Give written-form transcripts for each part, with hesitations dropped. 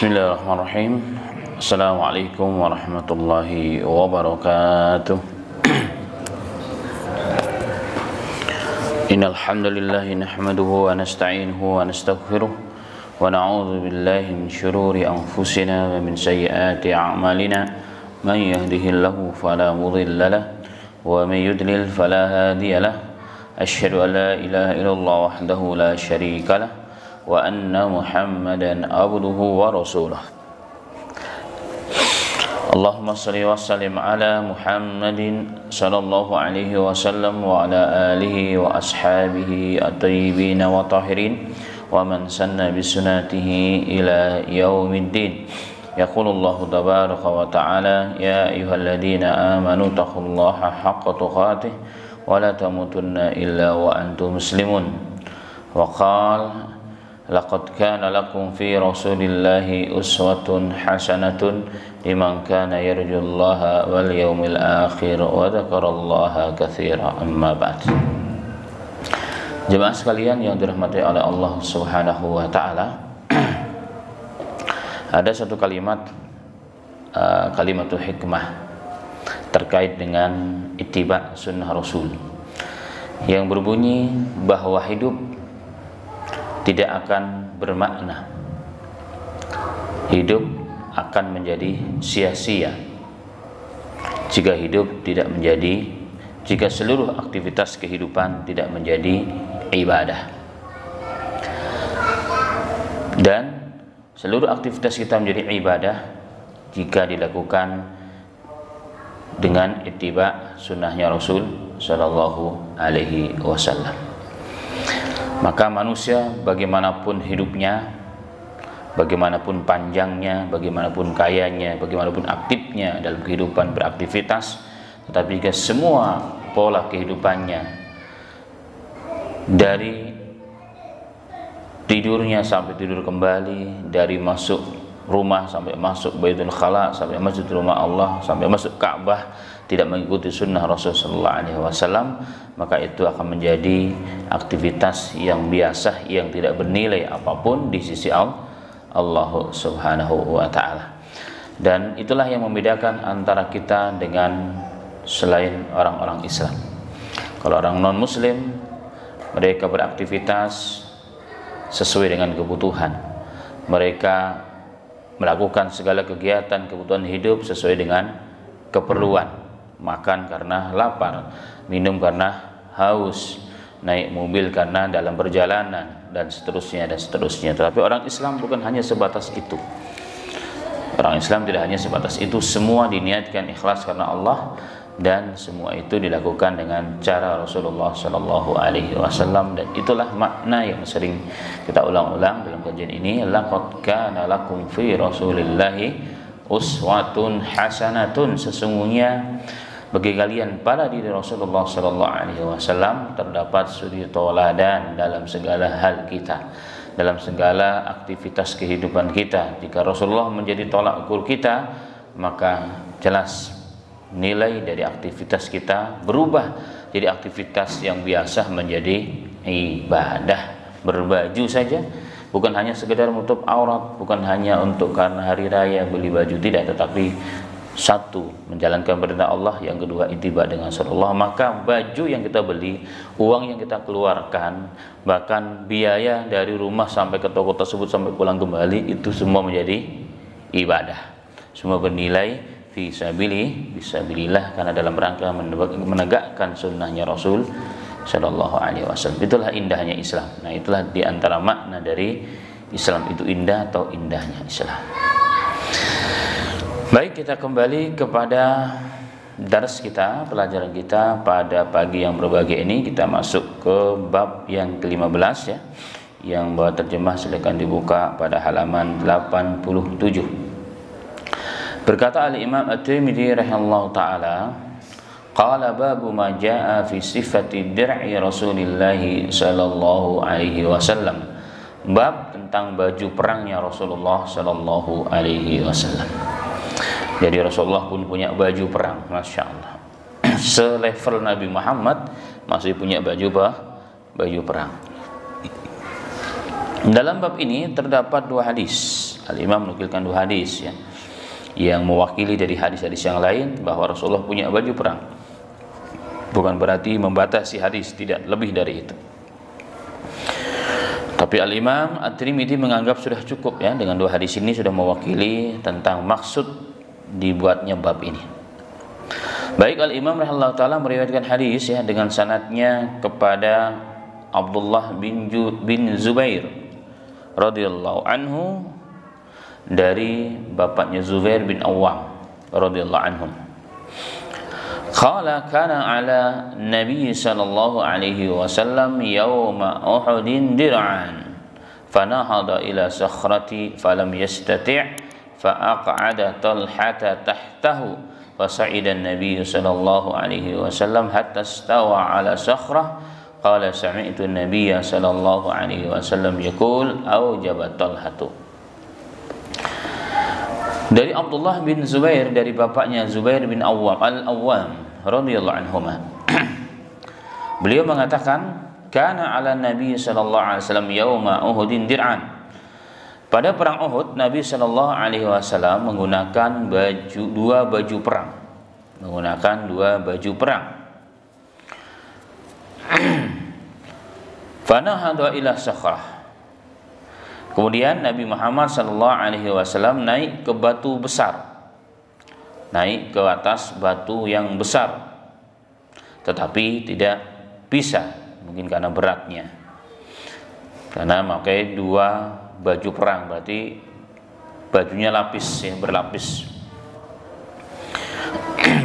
Bismillahirrahmanirrahim. Assalamualaikum warahmatullahi wabarakatuh. Innal hamdalillah nahmaduhu wa nasta'inuhu wa nastaghfiruh wa na'udzu billahi min shururi anfusina wa min sayyiati a'malina. Man yahdihillahu fala mudilla lahu wa man yudlil fala hadiya lahu. Asyhadu an la ilaha illallah wahdahu la syarika lahu wa anna Muhammadan abduhu wa rasuluh. Allahumma salli wa sallim ala Muhammadin sallallahu alaihi wasallam wa ala alihi wa ashabihi at-tayyibin wa tahirin wa man sanna bi sunnatihi ila yaumiddin. Yaqulullahu tabaraka wa ta'ala ya ayyuhalladzina amanu taqullaha haqqa tuqatih wa la tamutunna illa wa antum muslimun. Wa qala laqad kana lakum fi rasulillahi uswatun hasanatun liman kana yarjullaha wal yawmil akhir wa dzakarallaha katsiran. Amma ba'd. Jemaah sekalian yang dirahmati oleh Allah Subhanahu wa taala, ada satu kalimat kalimatul hikmah terkait dengan ittiba sunnah Rasul yang berbunyi bahwa hidup tidak akan bermakna, hidup akan menjadi sia-sia jika seluruh aktivitas kehidupan tidak menjadi ibadah, dan seluruh aktivitas kita menjadi ibadah jika dilakukan dengan ittiba sunnahnya Rasul Sallallahu Alaihi Wasallam. Maka manusia bagaimanapun hidupnya, bagaimanapun panjangnya, bagaimanapun kayanya, bagaimanapun aktifnya dalam kehidupan beraktivitas, tetapi jika semua pola kehidupannya dari tidurnya sampai tidur kembali, dari masuk rumah sampai masuk Baitul Khala, sampai masuk rumah Allah, sampai masuk Ka'bah, tidak mengikuti sunnah Rasulullah SAW, maka itu akan menjadi aktivitas yang biasa, yang tidak bernilai apapun di sisi Allah Subhanahu wa ta'ala. Dan itulah yang membedakan antara kita dengan selain orang-orang Islam. Kalau orang non-Muslim, mereka beraktivitas sesuai dengan kebutuhan, mereka melakukan segala kegiatan kebutuhan hidup sesuai dengan keperluan, makan karena lapar, minum karena haus, naik mobil karena dalam perjalanan, dan seterusnya dan seterusnya. Tetapi orang Islam bukan hanya sebatas itu. Orang Islam tidak hanya sebatas itu, semua diniatkan ikhlas karena Allah, dan semua itu dilakukan dengan cara Rasulullah Sallallahu Alaihi Wasallam. Dan itulah makna yang sering kita ulang-ulang dalam kajian ini. Laqad kana lakum fi rasulillahi uswatun hasanatun, sesungguhnya bagi kalian pada diri Rasulullah Sallallahu Alaihi Wasallam terdapat suri tauladan dalam segala hal kita, dalam segala aktivitas kehidupan kita. Jika Rasulullah menjadi tolak ukur kita, maka jelas nilai dari aktivitas kita berubah jadi aktivitas yang biasa menjadi ibadah. Berbaju saja bukan hanya sekedar menutup aurat, bukan hanya untuk karena hari raya beli baju, tidak, tetapi satu, menjalankan perintah Allah, yang kedua ittiba dengan Rasulullah. Maka baju yang kita beli, uang yang kita keluarkan, bahkan biaya dari rumah sampai ke toko tersebut sampai pulang kembali, itu semua menjadi ibadah, semua bernilai fisabilillah, karena dalam rangka menegakkan sunnahnya Rasul Sallallahu Alaihi Wasallam. Itulah indahnya Islam. Nah, itulah diantara makna dari Islam itu indah atau indahnya Islam. Baik, kita kembali kepada dars kita, pelajaran kita pada pagi yang berbahagia ini. Kita masuk ke bab yang ke-15 ya. Yang bawa terjemah silakan dibuka pada halaman 87. Berkata Al-Imam At-Tirmidzi rahimahullahu taala, qala babu ma jaa fi sifati dir'i Rasulillah sallallahu alaihi wasallam. Bab tentang baju perangnya Rasulullah sallallahu alaihi wasallam. Jadi Rasulullah pun punya baju perang, Masya Allah. Selevel Nabi Muhammad masih punya baju perang. Dalam bab ini terdapat dua hadis. Al-Imam menukilkan 2 hadis ya, yang mewakili dari hadis-hadis yang lain bahwa Rasulullah punya baju perang. Bukan berarti membatasi hadis, tidak lebih dari itu. Tapi Al-Imam At-Tirmidzi menganggap sudah cukup ya, dengan 2 hadis ini sudah mewakili tentang maksud dibuatnya bab ini. Baik, Al-Imam rahimahullah taala meriwayatkan hadis ya dengan sanadnya kepada Abdullah bin Zubair radhiyallahu anhu dari bapaknya Zubair bin Awwam radhiyallahu anhum. Qala kana ala Nabi sallallahu alaihi wasallam yawma Uhudin dir'an fanahada ila sakhrati falam yastati' fa'aq'ada Talhata tahtahu fasa'ida an-nabiy sallallahu alaihi wasallam hatta istawa ala sakhrah qala sami'tu an-nabiy sallallahu alaihi wasallam yaqul aujaba Talhatu. Dari Abdullah bin Zubair, dari bapaknya Zubair bin Awwam Al-Awwam radhiyallahu anhuma. Beliau mengatakan, kana ala Nabi sallallahu alaihi wasallam yauma Uhudin dir'an. Pada perang Uhud, Nabi sallallahu alaihi wasallam menggunakan 2 baju perang. Menggunakan 2 baju perang. Fanahada ila sakhrah. Kemudian Nabi Muhammad sallallahu alaihi wasallam naik ke batu besar. Naik ke atas batu yang besar. Tetapi tidak bisa, mungkin karena beratnya. Karena memakai 2 baju perang, berarti bajunya lapis ya, berlapis.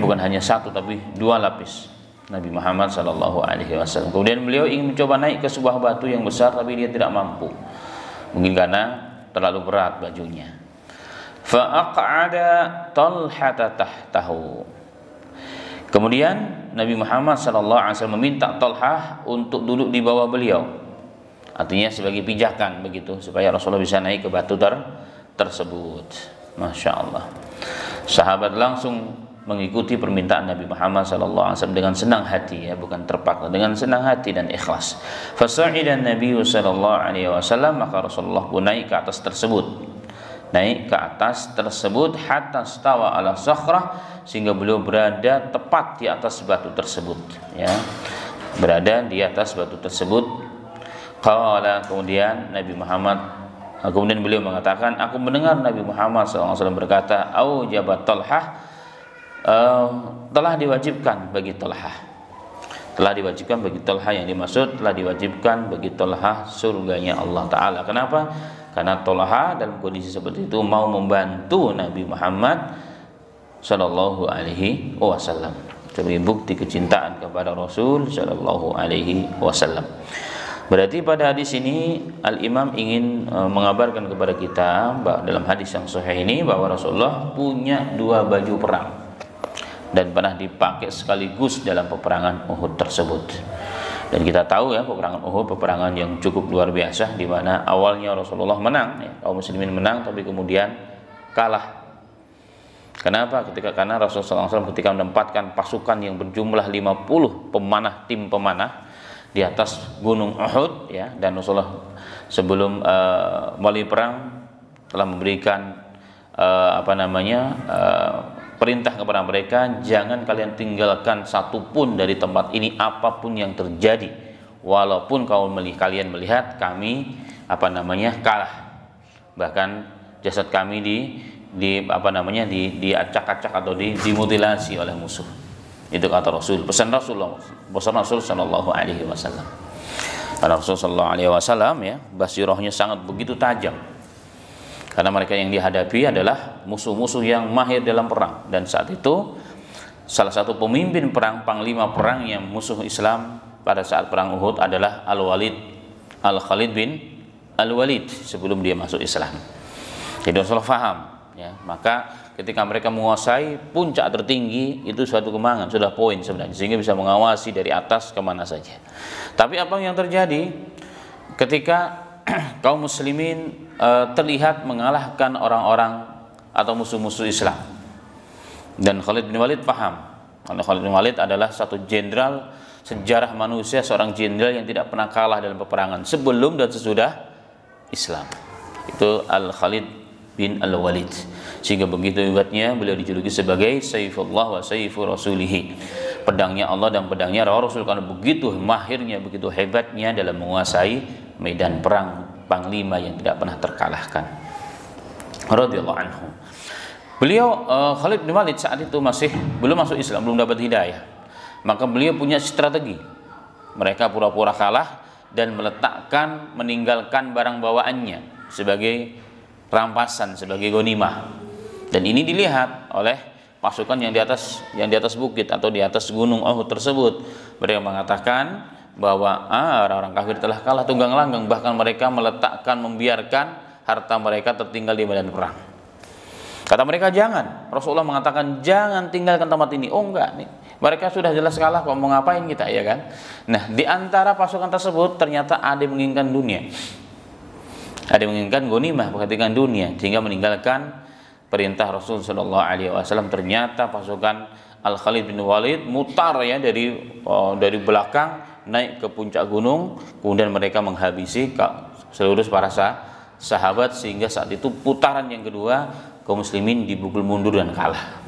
Bukan hanya 1 tapi 2 lapis. Nabi Muhammad sallallahu alaihi wasallam. Kemudian beliau ingin mencoba naik ke sebuah batu yang besar, tapi dia tidak mampu. Mungkin karena terlalu berat bajunya. Fa'aq'ada Talhata tahtahu. Kemudian Nabi Muhammad SAW meminta Talhah untuk duduk di bawah beliau. Artinya sebagai pijakan begitu, supaya Rasulullah bisa naik ke batu tersebut. Masya Allah. Sahabat langsung mengikuti permintaan Nabi Muhammad SAW dengan senang hati ya, bukan terpaksa, dengan senang hati dan ikhlas. Fasa'idan Nabi sallallahu alaihi wasallam, maka Rasulullah pun naik ke atas tersebut. Naik ke atas tersebut hatta stawa ala sakhrah, sehingga beliau berada tepat di atas batu tersebut ya. Berada di atas batu tersebut. Qala, kemudian beliau mengatakan, aku mendengar Nabi Muhammad SAW berkata, aujabat Talhah, telah diwajibkan bagi Talhah. Telah diwajibkan bagi Talhah, yang dimaksud telah diwajibkan bagi Talhah surganya Allah Ta'ala. Kenapa? Karena Talhah dalam kondisi seperti itu mau membantu Nabi Muhammad Sallallahu Alaihi Wasallam sebagai bukti kecintaan kepada Rasul Sallallahu Alaihi Wasallam. Berarti pada hadis ini Al-Imam ingin mengabarkan kepada kita dalam hadis yang sahih ini bahwa Rasulullah punya 2 baju perang dan pernah dipakai sekaligus dalam peperangan Uhud tersebut. Dan kita tahu ya, peperangan Uhud peperangan yang cukup luar biasa, di mana awalnya Rasulullah menang ya, kaum muslimin menang, tapi kemudian kalah. Kenapa? Karena Rasulullah SAW ketika menempatkan pasukan yang berjumlah 50 pemanah, tim pemanah di atas gunung Uhud ya, dan Rasulullah sebelum mulai perang telah memberikan perintah kepada mereka, jangan kalian tinggalkan satupun dari tempat ini apapun yang terjadi, walaupun kalian melihat kami kalah, bahkan jasad kami diacak-acak atau dimutilasi oleh musuh. Itu kata Rasul, pesan Rasul sallallahu alaihi wasallam. Karena Rasul sallallahu alaihi wasallam ya, basirahnya sangat begitu tajam. Karena mereka yang dihadapi adalah musuh-musuh yang mahir dalam perang. Dan saat itu salah satu pemimpin perang, panglima perang yang musuh Islam pada saat perang Uhud adalah Al-Khalid bin Al-Walid sebelum dia masuk Islam. Jadi Rasulullah faham ya, maka ketika mereka menguasai puncak tertinggi itu suatu kemenangan, sudah poin sebenarnya, sehingga bisa mengawasi dari atas kemana saja. Tapi apa yang terjadi ketika kaum muslimin terlihat mengalahkan orang-orang atau musuh-musuh Islam, dan Khalid bin Walid paham, karena Khalid bin Walid adalah satu jenderal sejarah manusia, seorang jenderal yang tidak pernah kalah dalam peperangan sebelum dan sesudah Islam. Itu Al-Khalid bin Al-Walid. Sehingga begitu hebatnya beliau dijuluki sebagai Saifullah wa Saifu Rasulih, pedangnya Allah dan pedangnya Rasul, karena begitu mahirnya, begitu hebatnya dalam menguasai medan perang, panglima yang tidak pernah terkalahkan radhiyallahu anhu. Beliau Khalid bin Walid saat itu masih belum masuk Islam, belum dapat hidayah. Maka beliau punya strategi. Mereka pura-pura kalah dan meninggalkan barang bawaannya sebagai rampasan, sebagai ghanimah. Dan ini dilihat oleh pasukan yang di atas bukit atau di atas gunung Uhud tersebut. Mereka mengatakan bahwa orang-orang kafir telah kalah tunggang langgang, bahkan mereka membiarkan harta mereka tertinggal di medan perang. Kata mereka, jangan. Rasulullah mengatakan jangan tinggalkan tempat ini. Oh enggak, nih mereka sudah jelas kalah, kok mau ngapain kita, ya kan? Nah, di antara pasukan tersebut ternyata ada yang menginginkan dunia, ada yang menginginkan ghanimah, menginginkan dunia, sehingga meninggalkan perintah Rasul Shallallahu Alaihi Wasallam. Ternyata pasukan Al Khalid bin Walid mutar ya dari belakang naik ke puncak gunung, kemudian mereka menghabisi seluruh para sahabat, sehingga saat itu putaran yang kedua kaum muslimin dipukul mundur dan kalah.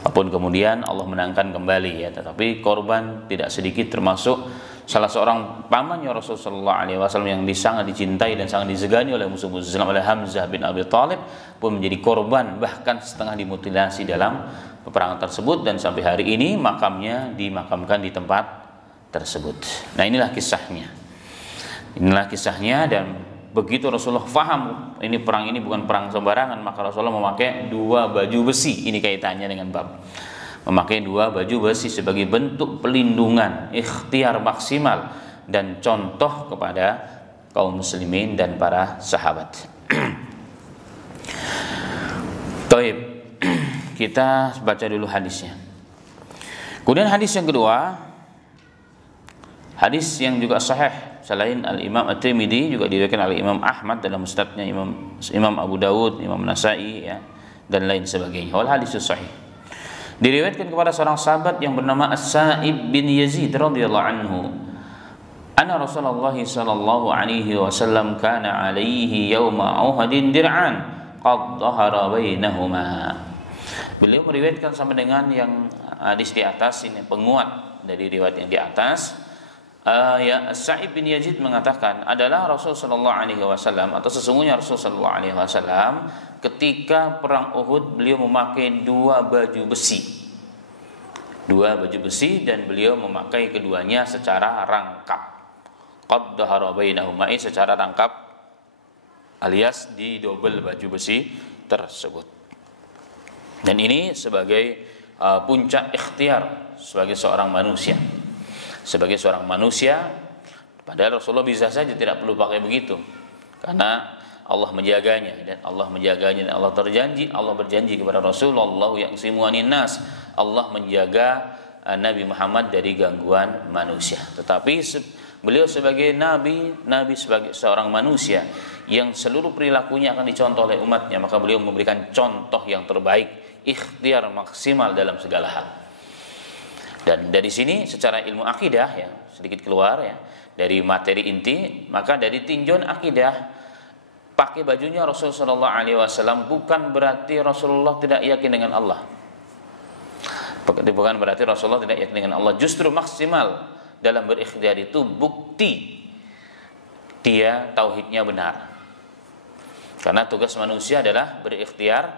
Walaupun kemudian Allah menangkan kembali ya, tetapi korban tidak sedikit, termasuk salah seorang pamannya Rasulullah SAW yang sangat dicintai dan sangat disegani oleh musuh-musuh Islam, oleh Hamzah bin Abi Thalib, pun menjadi korban, bahkan setengah dimutilasi dalam peperangan tersebut, dan sampai hari ini makamnya dimakamkan di tempat tersebut. Nah, inilah kisahnya, dan begitu Rasulullah faham ini perang ini bukan perang sembarangan, maka Rasulullah memakai 2 baju besi. Ini kaitannya dengan bab memakai 2 baju besi sebagai bentuk pelindungan, ikhtiar maksimal dan contoh kepada kaum muslimin dan para sahabat. Taib, kita baca dulu hadisnya. Kemudian hadis yang kedua, hadis yang juga sahih selain Al-Imam At-Tirmidzi, juga diriwayatkan oleh Imam Ahmad dalam musnadnya, Imam Abu Dawud, Imam Nasa'i ya, dan lain sebagainya. Wal hadis sahih. Diriwayatkan kepada seorang sahabat yang bernama As-Sa'ib bin Yazid radhiyallahu anhu, anna Rasulullah sallallahu alaihi wasallam kana alaihi yauma Uhudin dir'an qad dhahara bainahuma. Beliau meriwayatkan sama dengan yang hadis di atas, ini penguat dari riwayat yang di atas. Sa'ib bin Yazid mengatakan adalah Rasul sallallahu alaihi wasallam, atau sesungguhnya Rasul sallallahu alaihi wasallam ketika perang Uhud beliau memakai 2 baju besi. 2 baju besi, dan beliau memakai keduanya secara rangkap. Qad dhahara bainahuma, secara rangkap alias di double baju besi tersebut. Dan ini sebagai puncak ikhtiar sebagai seorang manusia. Sebagai seorang manusia, padahal Rasulullah bisa saja tidak perlu pakai begitu, karena Allah menjaganya, dan Allah berjanji kepada Rasulullah yang simuanin nas, Allah menjaga Nabi Muhammad dari gangguan manusia. Tetapi beliau sebagai nabi sebagai seorang manusia yang seluruh perilakunya akan dicontoh oleh umatnya, maka beliau memberikan contoh yang terbaik, ikhtiar maksimal dalam segala hal. Dan dari sini secara ilmu akidah ya, sedikit keluar ya dari materi inti, maka dari tinjauan akidah, pakai bajunya Rasulullah SAW bukan berarti Rasulullah tidak yakin dengan Allah. Bukan berarti Rasulullah tidak yakin dengan Allah. Justru maksimal dalam berikhtiar itu bukti dia tauhidnya benar. Karena tugas manusia adalah berikhtiar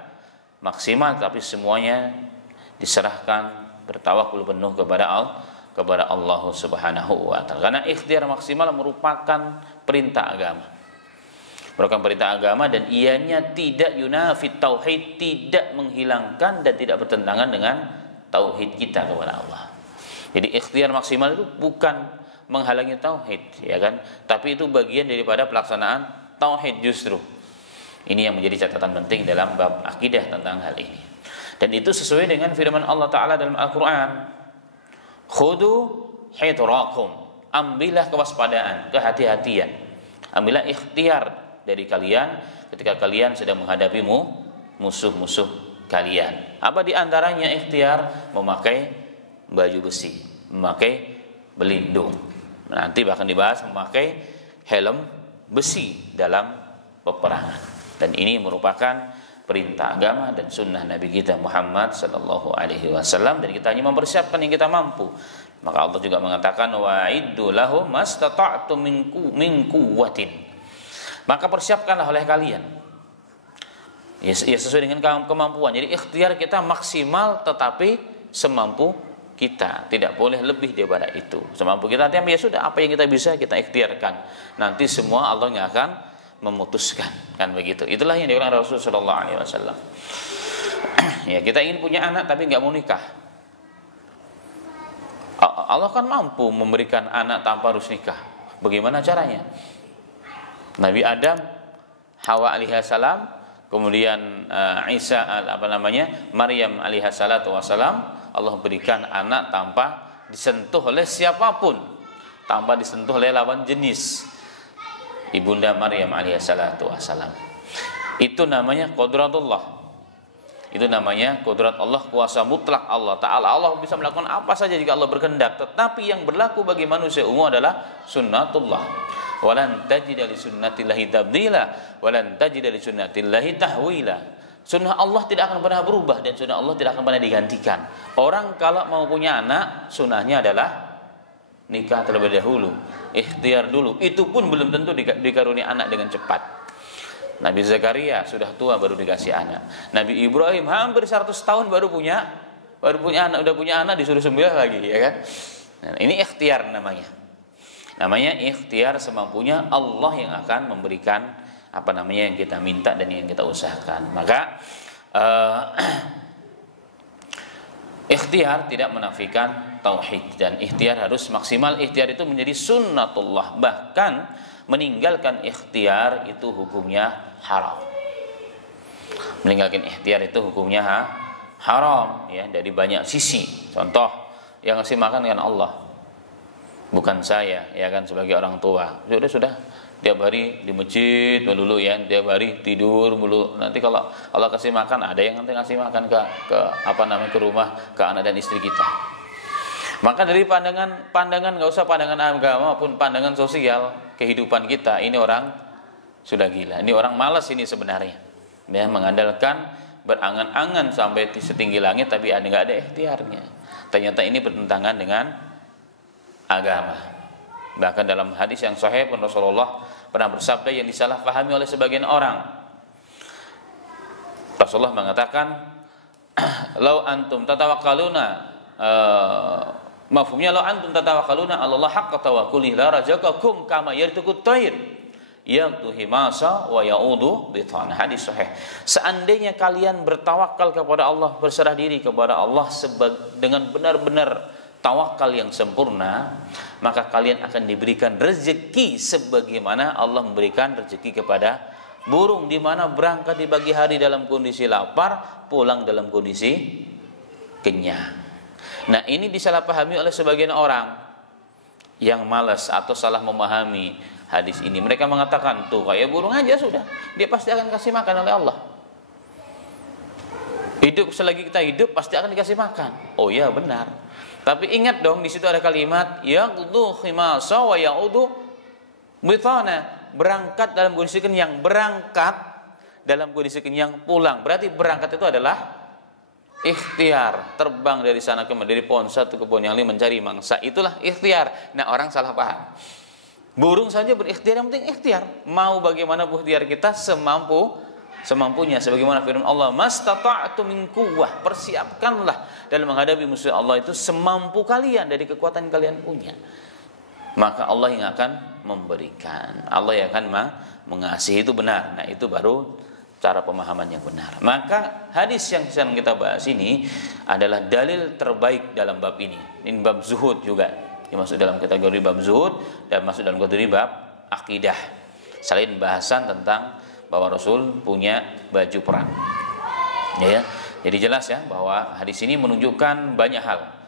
maksimal, tapi semuanya diserahkan, bertawakul penuh kepada Allah Subhanahu wa taala. Karena ikhtiar maksimal merupakan perintah agama. Dan ianya tidak yunafit tauhid, tidak menghilangkan dan tidak bertentangan dengan tauhid kita kepada Allah. Jadi ikhtiar maksimal itu bukan menghalangi tauhid, ya kan? Tapi itu bagian daripada pelaksanaan tauhid justru. Ini yang menjadi catatan penting dalam bab akidah tentang hal ini. Dan itu sesuai dengan firman Allah Ta'ala dalam Al-Quran. Khudu hidrakum, ambillah kewaspadaan, kehati-hatian. Ambillah ikhtiar dari kalian ketika kalian sedang menghadapi musuh-musuh kalian. Apa di antaranya ikhtiar? Memakai baju besi, memakai pelindung. Nanti bahkan dibahas memakai helm besi dalam peperangan. Dan ini merupakan perintah agama dan sunnah Nabi kita Muhammad sallallahu alaihi wasallam, dan kita hanya mempersiapkan yang kita mampu. Maka Allah juga mengatakan wa'iddu lahum mastata'tum min quwwatin. Maka persiapkanlah oleh kalian. Ya sesuai dengan kemampuan. Jadi ikhtiar kita maksimal tetapi semampu kita, tidak boleh lebih daripada itu. Semampu kita artinya ya sudah, apa yang kita bisa kita ikhtiarkan. Nanti semua Allah yang akan memutuskan, kan begitu. Itulah yang diulang Rasulullah sallallahu alaihi wasallam. Ya, kita ingin punya anak tapi nggak mau nikah. Allah kan mampu memberikan anak tanpa harus nikah. Bagaimana caranya? Nabi Adam, Hawa alaihissalam, kemudian Maryam alaihissalatu wassalam, Allah berikan anak tanpa disentuh oleh siapapun, tanpa disentuh oleh lawan jenis. Ibunda Maryam alaihissalatu wassalam. Itu namanya qudratullah. Itu namanya qudrat Allah, kuasa mutlak Allah Ta'ala. Allah bisa melakukan apa saja jika Allah berkehendak. Tetapi yang berlaku bagi manusia umum adalah sunnatullah. Walan tajida li sunnatillahi tabdila, walan tajida li sunnatillahi tahwila. Sunnah Allah tidak akan pernah berubah dan sunnah Allah tidak akan pernah digantikan. Orang kalau mau punya anak, sunnahnya adalah nikah terlebih dahulu, ikhtiar dulu. Itu pun belum tentu dikaruniai anak dengan cepat. Nabi Zakaria sudah tua baru dikasih anak. Nabi Ibrahim hampir 100 tahun baru punya anak, udah punya anak disuruh sembelih lagi, ya kan? Nah, ini ikhtiar namanya. Namanya ikhtiar semampunya, Allah yang akan memberikan yang kita minta dan yang kita usahakan. Maka ikhtiar tidak menafikan tauhid, dan ikhtiar harus maksimal. Ikhtiar itu menjadi sunnatullah. Bahkan meninggalkan ikhtiar itu hukumnya haram. Meninggalkan ikhtiar itu hukumnya haram, ya, dari banyak sisi. Contoh, yang ngasih makan kan Allah, bukan saya, ya kan, sebagai orang tua. Sudah tiap hari di masjid melulu, ya, tiap hari tidur melulu. Nanti kalau Allah kasih makan, ada yang nanti ngasih makan ke rumah, ke anak dan istri kita. Maka dari pandangan nggak usah pandangan agama maupun pandangan sosial kehidupan kita, ini orang sudah gila, ini orang malas ini sebenarnya, ya, mengandalkan berangan-angan sampai setinggi langit tapi nggak ada ikhtiarnya. Ternyata ini bertentangan dengan agama. Bahkan dalam hadis yang sahih pun Rasulullah pernah bersabda yang disalahpahami oleh sebagian orang. Rasulullah mengatakan, "Lau antum tatawakkaluna mafhumnya, "Law antum tatawakkaluna 'ala Allah haqqa tawakkuli la razaqakum kama yarzuqut tayr yaqtu himasa wa ya'udu bitan." Hadis sahih. Seandainya kalian bertawakal kepada Allah, berserah diri kepada Allah dengan benar-benar tawakal yang sempurna, maka kalian akan diberikan rezeki sebagaimana Allah memberikan rezeki kepada burung, di mana berangkat di pagi hari dalam kondisi lapar, pulang dalam kondisi kenyang. Nah, ini disalahpahami oleh sebagian orang yang malas atau salah memahami hadis ini. Mereka mengatakan, tuh kayak burung aja sudah, dia pasti akan kasih makan oleh Allah. Hidup selagi kita hidup pasti akan dikasih makan. Oh iya, benar. Tapi ingat dong, di situ ada kalimat yaqdu khimasa wa ya'udu bitana. Berangkat dalam kondisi kenyang, berangkat dalam kondisi kenyang, pulang. Berarti berangkat itu adalah ikhtiar, terbang dari sana ke dari pohon satu ke pohon yang lain mencari mangsa, itulah ikhtiar. Nah, orang salah paham. Burung saja berikhtiar, yang penting ikhtiar. Mau bagaimana ikhtiar kita semampunya, sebagaimana firman Allah, "Mastata'tum min quwwah." Persiapkanlah dalam menghadapi musuh Allah itu semampu kalian dari kekuatan kalian punya. Maka Allah yang akan memberikan, Allah yang akan mengasihi, itu benar. Nah, itu baru cara pemahaman yang benar. Maka hadis yang sedang kita bahas ini adalah dalil terbaik dalam bab ini. Ini bab zuhud juga, masuk dalam kategori bab zuhud dan masuk dalam kategori bab akidah. Selain bahasan tentang bahwa Rasul punya baju perang, ya. Jadi jelas ya bahwa hadis ini menunjukkan banyak hal.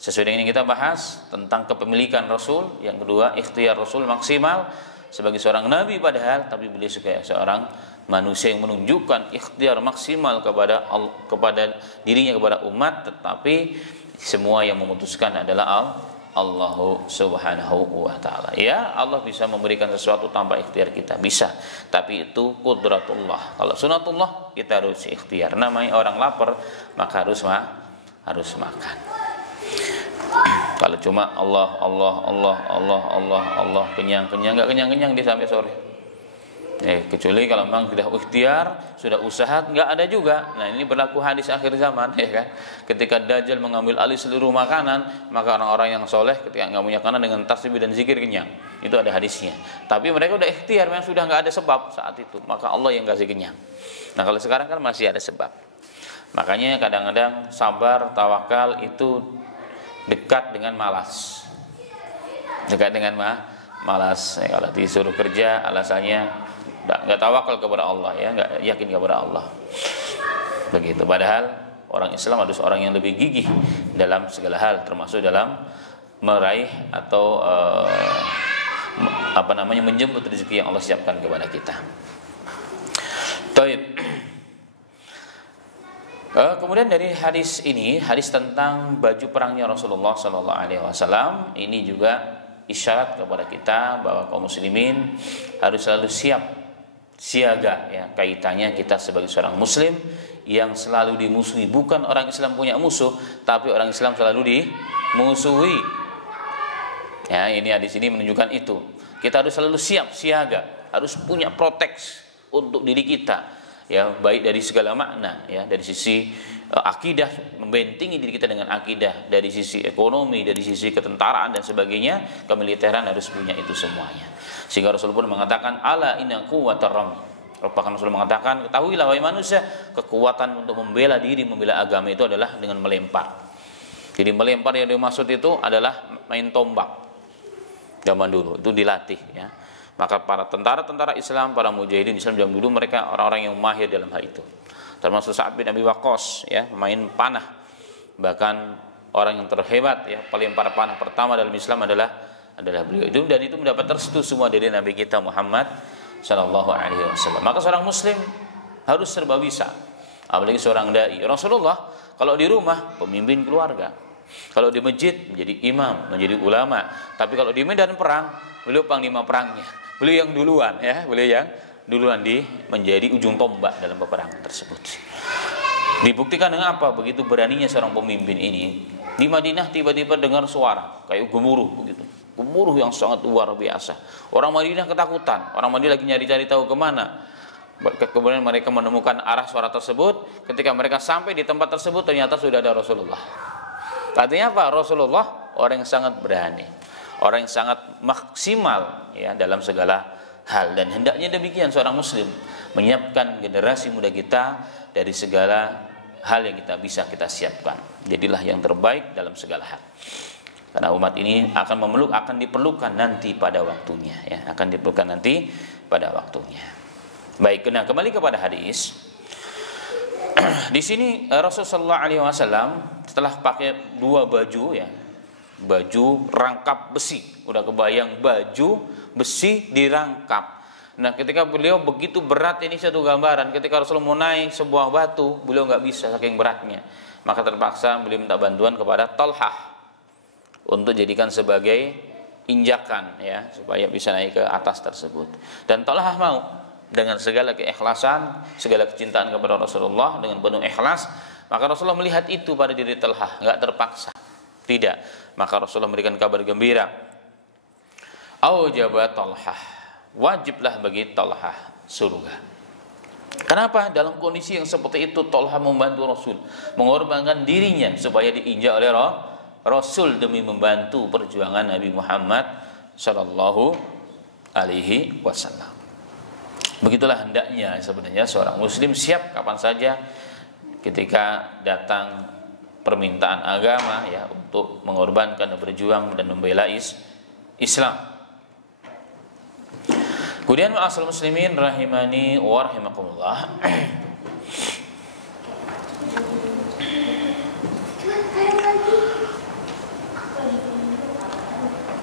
Sesuai dengan yang kita bahas tentang kepemilikan Rasul, yang kedua ikhtiar Rasul maksimal sebagai seorang nabi padahal, tapi beliau sebagai seorang manusia yang menunjukkan ikhtiar maksimal kepada dirinya, kepada umat, tetapi semua yang memutuskan adalah Allahu subhanahu wa ta'ala. Ya, Allah bisa memberikan sesuatu tanpa ikhtiar kita, bisa. Tapi itu qudratullah. Kalau sunatullah kita harus ikhtiar. Namanya orang lapar maka harus makan. Kalau cuma Allah kenyang nggak kenyang dia sampai sore. Kecuali kalau memang sudah ikhtiar, sudah usaha, nggak ada juga. Nah, ini berlaku hadis akhir zaman, ya kan? Ketika Dajjal mengambil alih seluruh makanan, maka orang-orang yang soleh ketika nggak punya makanan dengan tasbih dan zikir kenyang. Itu ada hadisnya. Tapi mereka udah ikhtiar, memang sudah nggak ada sebab saat itu, maka Allah yang kasih kenyang. Nah, kalau sekarang kan masih ada sebab. Makanya kadang-kadang sabar, tawakal itu dekat dengan malas. Dekat dengan malas. Kalau disuruh kerja, alasannya nggak tawakal kepada Allah, ya, nggak yakin kepada Allah. Begitu. Padahal orang Islam harus orang yang lebih gigih dalam segala hal, termasuk dalam meraih atau menjemput rezeki yang Allah siapkan kepada kita. Taib. Kemudian dari hadis ini, hadis tentang baju perangnya Rasulullah SAW, ini juga isyarat kepada kita bahwa kaum muslimin harus selalu siaga, ya, kaitannya kita sebagai seorang muslim yang selalu dimusuhi. Bukan orang Islam punya musuh, tapi orang Islam selalu dimusuhi. Ya, ini hadis ini menunjukkan itu. Kita harus selalu siaga, harus punya proteks untuk diri kita. Ya, baik dari segala makna, ya, dari sisi akidah, membentengi diri kita dengan akidah, dari sisi ekonomi, dari sisi ketentaraan dan sebagainya, kemiliteran harus punya itu semuanya. Sehingga Rasul pun mengatakan, ala inna quwwatar rami. Bahkan Rasul mengatakan, ketahuilah wahai manusia, kekuatan untuk membela diri, membela agama itu adalah dengan melempar. Jadi melempar yang dimaksud itu adalah main tombak. Zaman dulu itu dilatih, ya. Maka para tentara-tentara Islam, para mujahidin Islam zaman dulu, mereka orang-orang yang mahir dalam hal itu. Termasuk Sa'ad bin Abi Waqqas, ya, pemain panah. Bahkan orang yang terhebat, ya, pelempar panah pertama dalam Islam adalah beliau itu, dan itu mendapat restu semua dari Nabi kita Muhammad sallallahu alaihi wasallam. Maka seorang muslim harus serba bisa, apalagi seorang dai. Rasulullah kalau di rumah pemimpin keluarga, kalau di masjid menjadi imam, menjadi ulama, tapi kalau di medan perang beliau panglima perangnya. Beliau yang duluan, ya, beliau yang duluan menjadi ujung tombak dalam peperangan tersebut. Dibuktikan dengan apa? Begitu beraninya seorang pemimpin ini. Di Madinah tiba-tiba dengar suara kayak gemuruh begitu. Gemuruh yang sangat luar biasa. Orang Madinah ketakutan. Orang Madinah lagi nyari-cari tahu kemana. Kemudian mereka menemukan arah suara tersebut. Ketika mereka sampai di tempat tersebut, ternyata sudah ada Rasulullah. Artinya apa? Rasulullah orang yang sangat berani, orang yang sangat maksimal, ya, dalam segala hal. Dan hendaknya demikian seorang muslim, menyiapkan generasi muda kita dari segala hal yang kita bisa kita siapkan. Jadilah yang terbaik dalam segala hal. Karena umat ini akan diperlukan nanti pada waktunya, ya, akan diperlukan nanti pada waktunya. Baik, nah kembali kepada hadis. Di sini Rasulullah SAW setelah pakai dua baju, ya, baju rangkap besi, udah kebayang baju besi dirangkap. Nah, ketika beliau begitu berat, ini satu gambaran. Ketika Rasulullah mau naik sebuah batu, beliau nggak bisa saking beratnya. Maka terpaksa beliau minta bantuan kepada Talhah untuk jadikan sebagai injakan, ya, supaya bisa naik ke atas tersebut. Dan Talhah mau dengan segala keikhlasan, segala kecintaan kepada Rasulullah dengan penuh ikhlas. Maka Rasulullah melihat itu pada diri Talhah, nggak terpaksa, tidak. Maka Rasulullah memberikan kabar gembira. Aujaba Talhah, wajiblah bagi Talhah surga. Kenapa? Dalam kondisi yang seperti itu Talhah membantu Rasul, mengorbankan dirinya supaya diinjak oleh Rasul demi membantu perjuangan Nabi Muhammad sallallahu alaihi wasallam. Begitulah hendaknya sebenarnya seorang muslim siap kapan saja ketika datang permintaan agama, ya, untuk mengorbankan, berjuang dan membela Islam. Kemudian ma'asyiral muslimin rahimani wa rahimakumullah.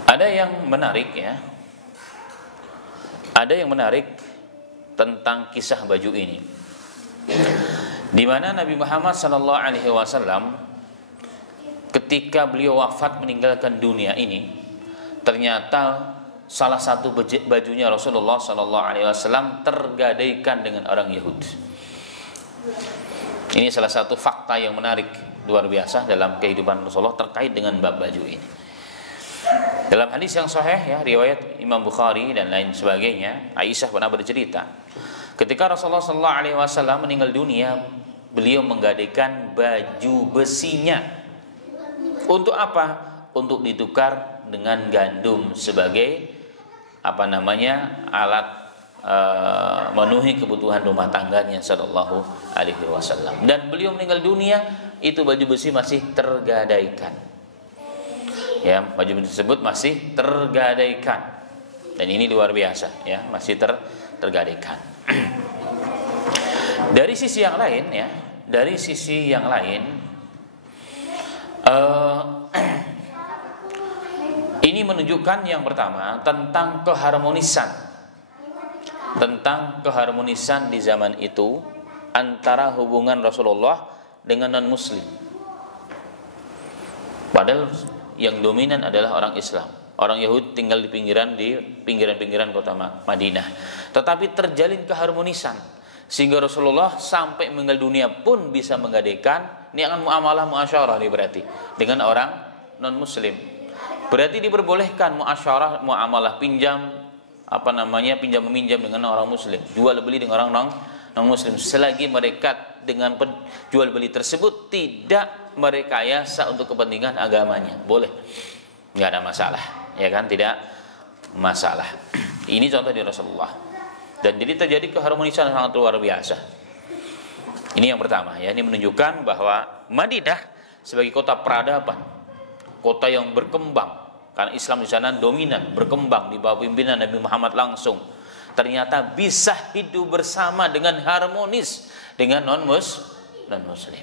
Ada yang menarik, ya. Ada yang menarik tentang kisah baju ini, di mana Nabi Muhammad SAW ketika beliau wafat meninggalkan dunia ini, ternyata salah satu bajunya Rasulullah SAW tergadaikan dengan orang Yahudi. Ini salah satu fakta yang menarik luar biasa dalam kehidupan Rasulullah terkait dengan bab baju ini. Dalam hadis yang sahih ya, riwayat Imam Bukhari dan lain sebagainya, Aisyah pernah bercerita, ketika Rasulullah SAW meninggal dunia, beliau menggadaikan baju besinya. Untuk apa? Untuk ditukar dengan gandum sebagai alat memenuhi kebutuhan rumah tangganya sallallahu alaihi wasallam. Dan beliau meninggal dunia, itu baju besi masih tergadaikan. Ya, baju tersebut masih tergadaikan. Dan ini luar biasa ya, masih tergadaikan. Dari sisi yang lain ya, ini menunjukkan yang pertama tentang keharmonisan di zaman itu antara hubungan Rasulullah dengan non-muslim. Padahal yang dominan adalah orang Islam. Orang Yahudi tinggal di pinggiran kota Madinah. Tetapi terjalin keharmonisan sehingga Rasulullah sampai meninggal dunia pun bisa menggadaikan niatan muamalah muasyarah berarti dengan orang non-muslim. Berarti diperbolehkan muamalah pinjam meminjam dengan orang muslim, jual beli dengan orang non muslim, selagi mereka dengan jual beli tersebut tidak merekayasa untuk kepentingan agamanya, boleh, nggak ada masalah, ya kan, tidak masalah. Ini contoh di Rasulullah, dan jadi terjadi keharmonisan yang sangat luar biasa. Ini yang pertama ya, ini menunjukkan bahwa Madinah sebagai kota peradaban, kota yang berkembang karena Islam di sana dominan, berkembang di bawah pimpinan Nabi Muhammad langsung, ternyata bisa hidup bersama dengan harmonis dengan non-muslim.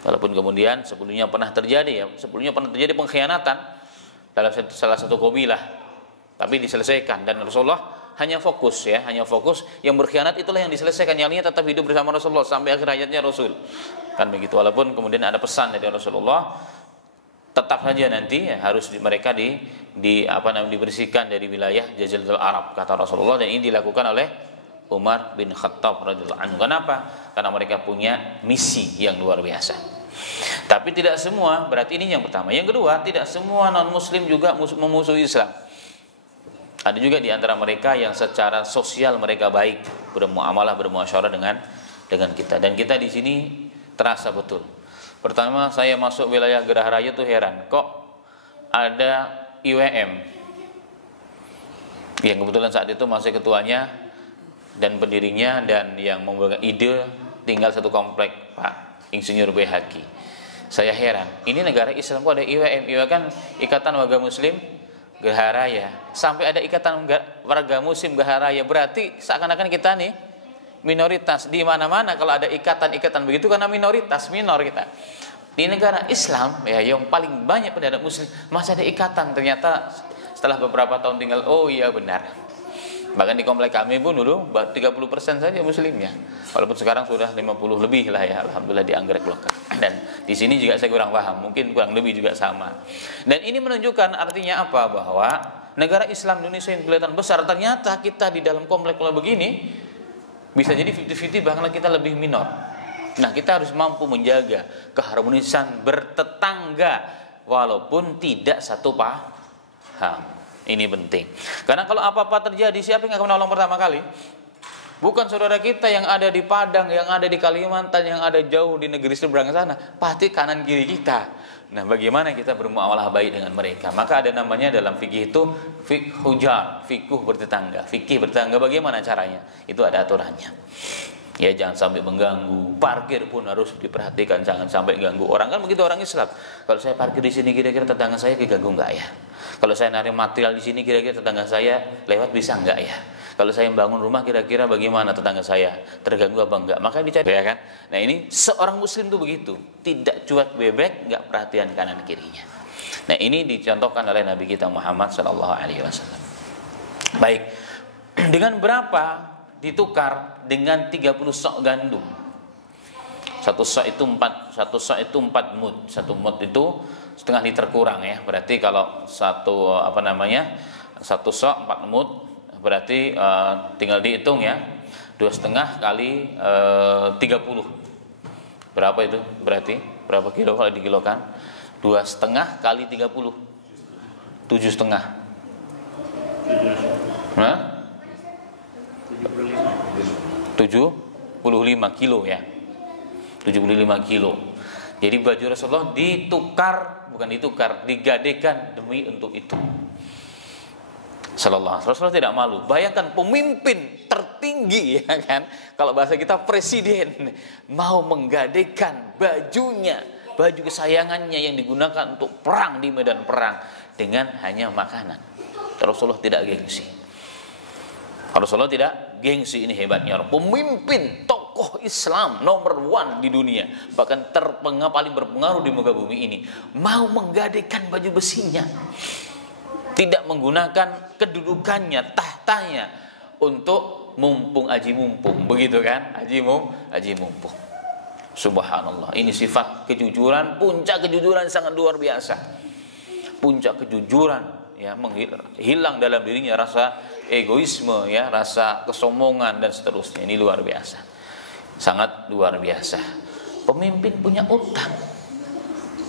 Walaupun kemudian sebelumnya pernah terjadi pengkhianatan dalam salah satu kabilah, tapi diselesaikan dan Rasulullah hanya fokus yang berkhianat itulah yang diselesaikan, yang lainnya tetap hidup bersama Rasulullah sampai akhir hayatnya Rasul. Kan begitu, walaupun kemudian ada pesan dari Rasulullah, tetap saja nanti harus mereka dibersihkan dari wilayah Jaziratul Arab, kata Rasulullah, dan ini dilakukan oleh Umar bin Khattab radhiyallahu anhu. Kenapa? Karena mereka punya misi yang luar biasa. Tapi tidak semua, berarti ini yang pertama. Yang kedua, tidak semua non-muslim juga memusuhi Islam. Ada juga di antara mereka yang secara sosial mereka baik, bermuamalah, bermuasyarah dengan kita. Dan kita di sini terasa betul. Pertama saya masuk wilayah Gerah Raya tuh heran, kok ada IWM yang kebetulan saat itu masih ketuanya dan pendirinya dan yang memegang ide tinggal satu komplek, Pak Insinyur Baihaqi. Saya heran, ini negara Islam kok ada IWM? IWM kan Ikatan Warga Muslim Gerah Raya. Sampai ada Ikatan Warga Muslim Gerah Raya, berarti seakan-akan kita nih minoritas. Di mana-mana kalau ada ikatan-ikatan begitu karena minor kita. Di negara Islam ya yang paling banyak penduduk muslim masih ada ikatan. Ternyata setelah beberapa tahun tinggal, oh iya benar. Bahkan di komplek kami pun dulu 30% saja muslimnya. Walaupun sekarang sudah 50 lebih lah ya, alhamdulillah di Anggrek Loka. Dan di sini juga saya kurang paham, mungkin kurang lebih juga sama. Dan ini menunjukkan artinya apa? Bahwa negara Islam Indonesia yang kelihatan besar, ternyata kita di dalam komplek begini bisa jadi 50-50, bahkan kita lebih minor. Nah, kita harus mampu menjaga keharmonisan bertetangga walaupun tidak satu paham. Ini penting. Karena kalau apa-apa terjadi, siapa yang akan menolong pertama kali? Bukan saudara kita yang ada di Padang, yang ada di Kalimantan, yang ada jauh di negeri seberang sana. Pasti kanan kiri kita. Nah, bagaimana kita bermuamalah baik dengan mereka? Maka ada namanya dalam fikih itu fiqh jar, fikih bertetangga. Fikih bertetangga bagaimana caranya? Itu ada aturannya. Ya, jangan sampai mengganggu. Parkir pun harus diperhatikan, jangan sampai ganggu orang. Kan begitu orang Islam. Kalau saya parkir di sini, kira-kira tetangga saya diganggu enggak ya? Kalau saya narik material di sini, kira-kira tetangga saya lewat bisa enggak ya? Kalau saya membangun rumah, kira-kira bagaimana tetangga saya? Terganggu apa enggak? Maka dicari, ya kan? Nah, ini seorang muslim tuh begitu. Tidak cuek bebek, enggak perhatian kanan kirinya. Nah, ini dicontohkan oleh Nabi kita Muhammad SAW. Baik. Dengan berapa ditukar? Dengan 30 sok gandum. Satu sa' itu 4 mud. 1 mud itu setengah liter kurang ya. Berarti kalau satu sa' 4 mud berarti tinggal dihitung ya. 2,5 kali 30. Berapa itu? Berarti berapa kilo kalau dikilokan? 2,5 kali 30. 7,5. Nah? 75 kilo ya. 75 kilo. Jadi baju Rasulullah digadekan demi untuk itu. Sallallahu alaihi wasallam. Rasulullah tidak malu. Bayangkan pemimpin tertinggi ya kan, kalau bahasa kita presiden mau menggadekan bajunya, baju kesayangannya yang digunakan untuk perang di medan perang dengan hanya makanan. Rasulullah tidak gengsi. Rasulullah tidak gengsi, ini hebatnya pemimpin tokoh Islam nomor 1 di dunia, bahkan paling berpengaruh di muka bumi ini, mau menggadekan baju besinya, tidak menggunakan kedudukannya, tahtanya untuk mumpung aji mumpung, begitu kan? Aji mumpung. Subhanallah, ini sifat kejujuran, puncak kejujuran sangat luar biasa. Puncak kejujuran ya, hilang dalam dirinya rasa egoisme ya, rasa kesombongan dan seterusnya. Ini luar biasa. Sangat luar biasa. Pemimpin punya utang.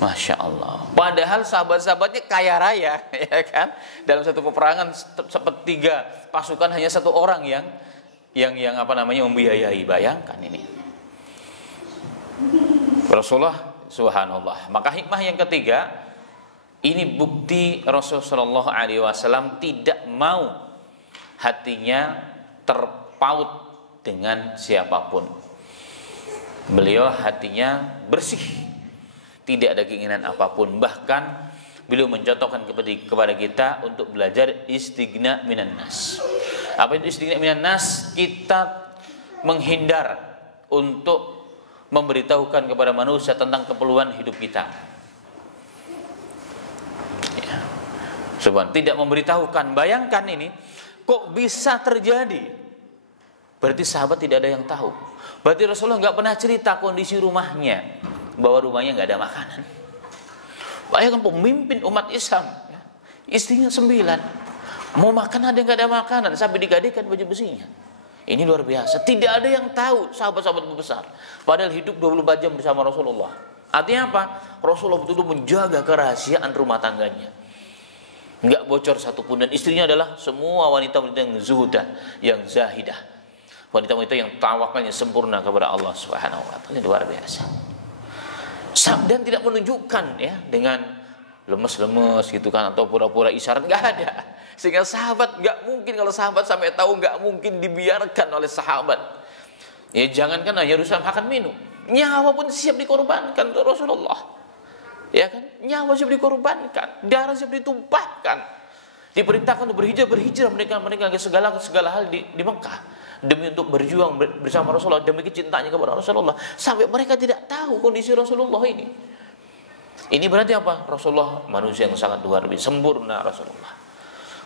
Masya Allah. Padahal sahabat-sahabatnya kaya raya, ya kan? Dalam satu peperangan sepertiga pasukan hanya 1 orang yang membiayai. Bayangkan ini. Rasulullah, subhanallah. Maka hikmah yang ketiga, ini bukti Rasulullah Shallallahu Alaihi Wasallam tidak mau hatinya terpaut dengan siapapun. Beliau hatinya bersih, tidak ada keinginan apapun. Bahkan beliau mencontohkan kepada kita untuk belajar istighna minan nas. Apa itu istighna minan nas? Kita menghindar untuk memberitahukan kepada manusia tentang keperluan hidup kita. Ya. Tidak memberitahukan. Bayangkan ini, kok bisa terjadi? Berarti sahabat tidak ada yang tahu. Berarti Rasulullah nggak pernah cerita kondisi rumahnya, bahwa rumahnya nggak ada makanan. Bayangkan pemimpin umat Islam, ya, istrinya 9, mau makan ada nggak ada makanan, sampai digadekan baju besinya. Ini luar biasa. Tidak ada yang tahu sahabat-sahabat besar. Padahal hidup 24 jam bersama Rasulullah. Artinya apa? Rasulullah betul-betul menjaga kerahasiaan rumah tangganya. Enggak bocor satupun. Dan istrinya adalah semua wanita-wanita yang zuhudah, yang zahidah. Wanita-wanita yang tawakalnya sempurna kepada Allah Subhanahu wa taala. Ini luar biasa. Dan tidak menunjukkan ya dengan lemes-lemes gitu kan, atau pura-pura isyarat, enggak ada. Sehingga sahabat enggak mungkin, kalau sahabat sampai tahu, enggak mungkin dibiarkan oleh sahabat. Ya jangankan hanya urusan makan minum, nyawa pun siap dikorbankan untuk Rasulullah. Ya kan? Nyawa siap dikorbankan, darah siap ditumpahkan. Diperintahkan untuk berhijrah mereka ke segala hal di Mekah demi untuk berjuang bersama Rasulullah, demi kecintanya kepada Rasulullah, sampai mereka tidak tahu kondisi Rasulullah ini. Ini berarti apa? Rasulullah manusia yang sangat luar biasa, sempurna Rasulullah.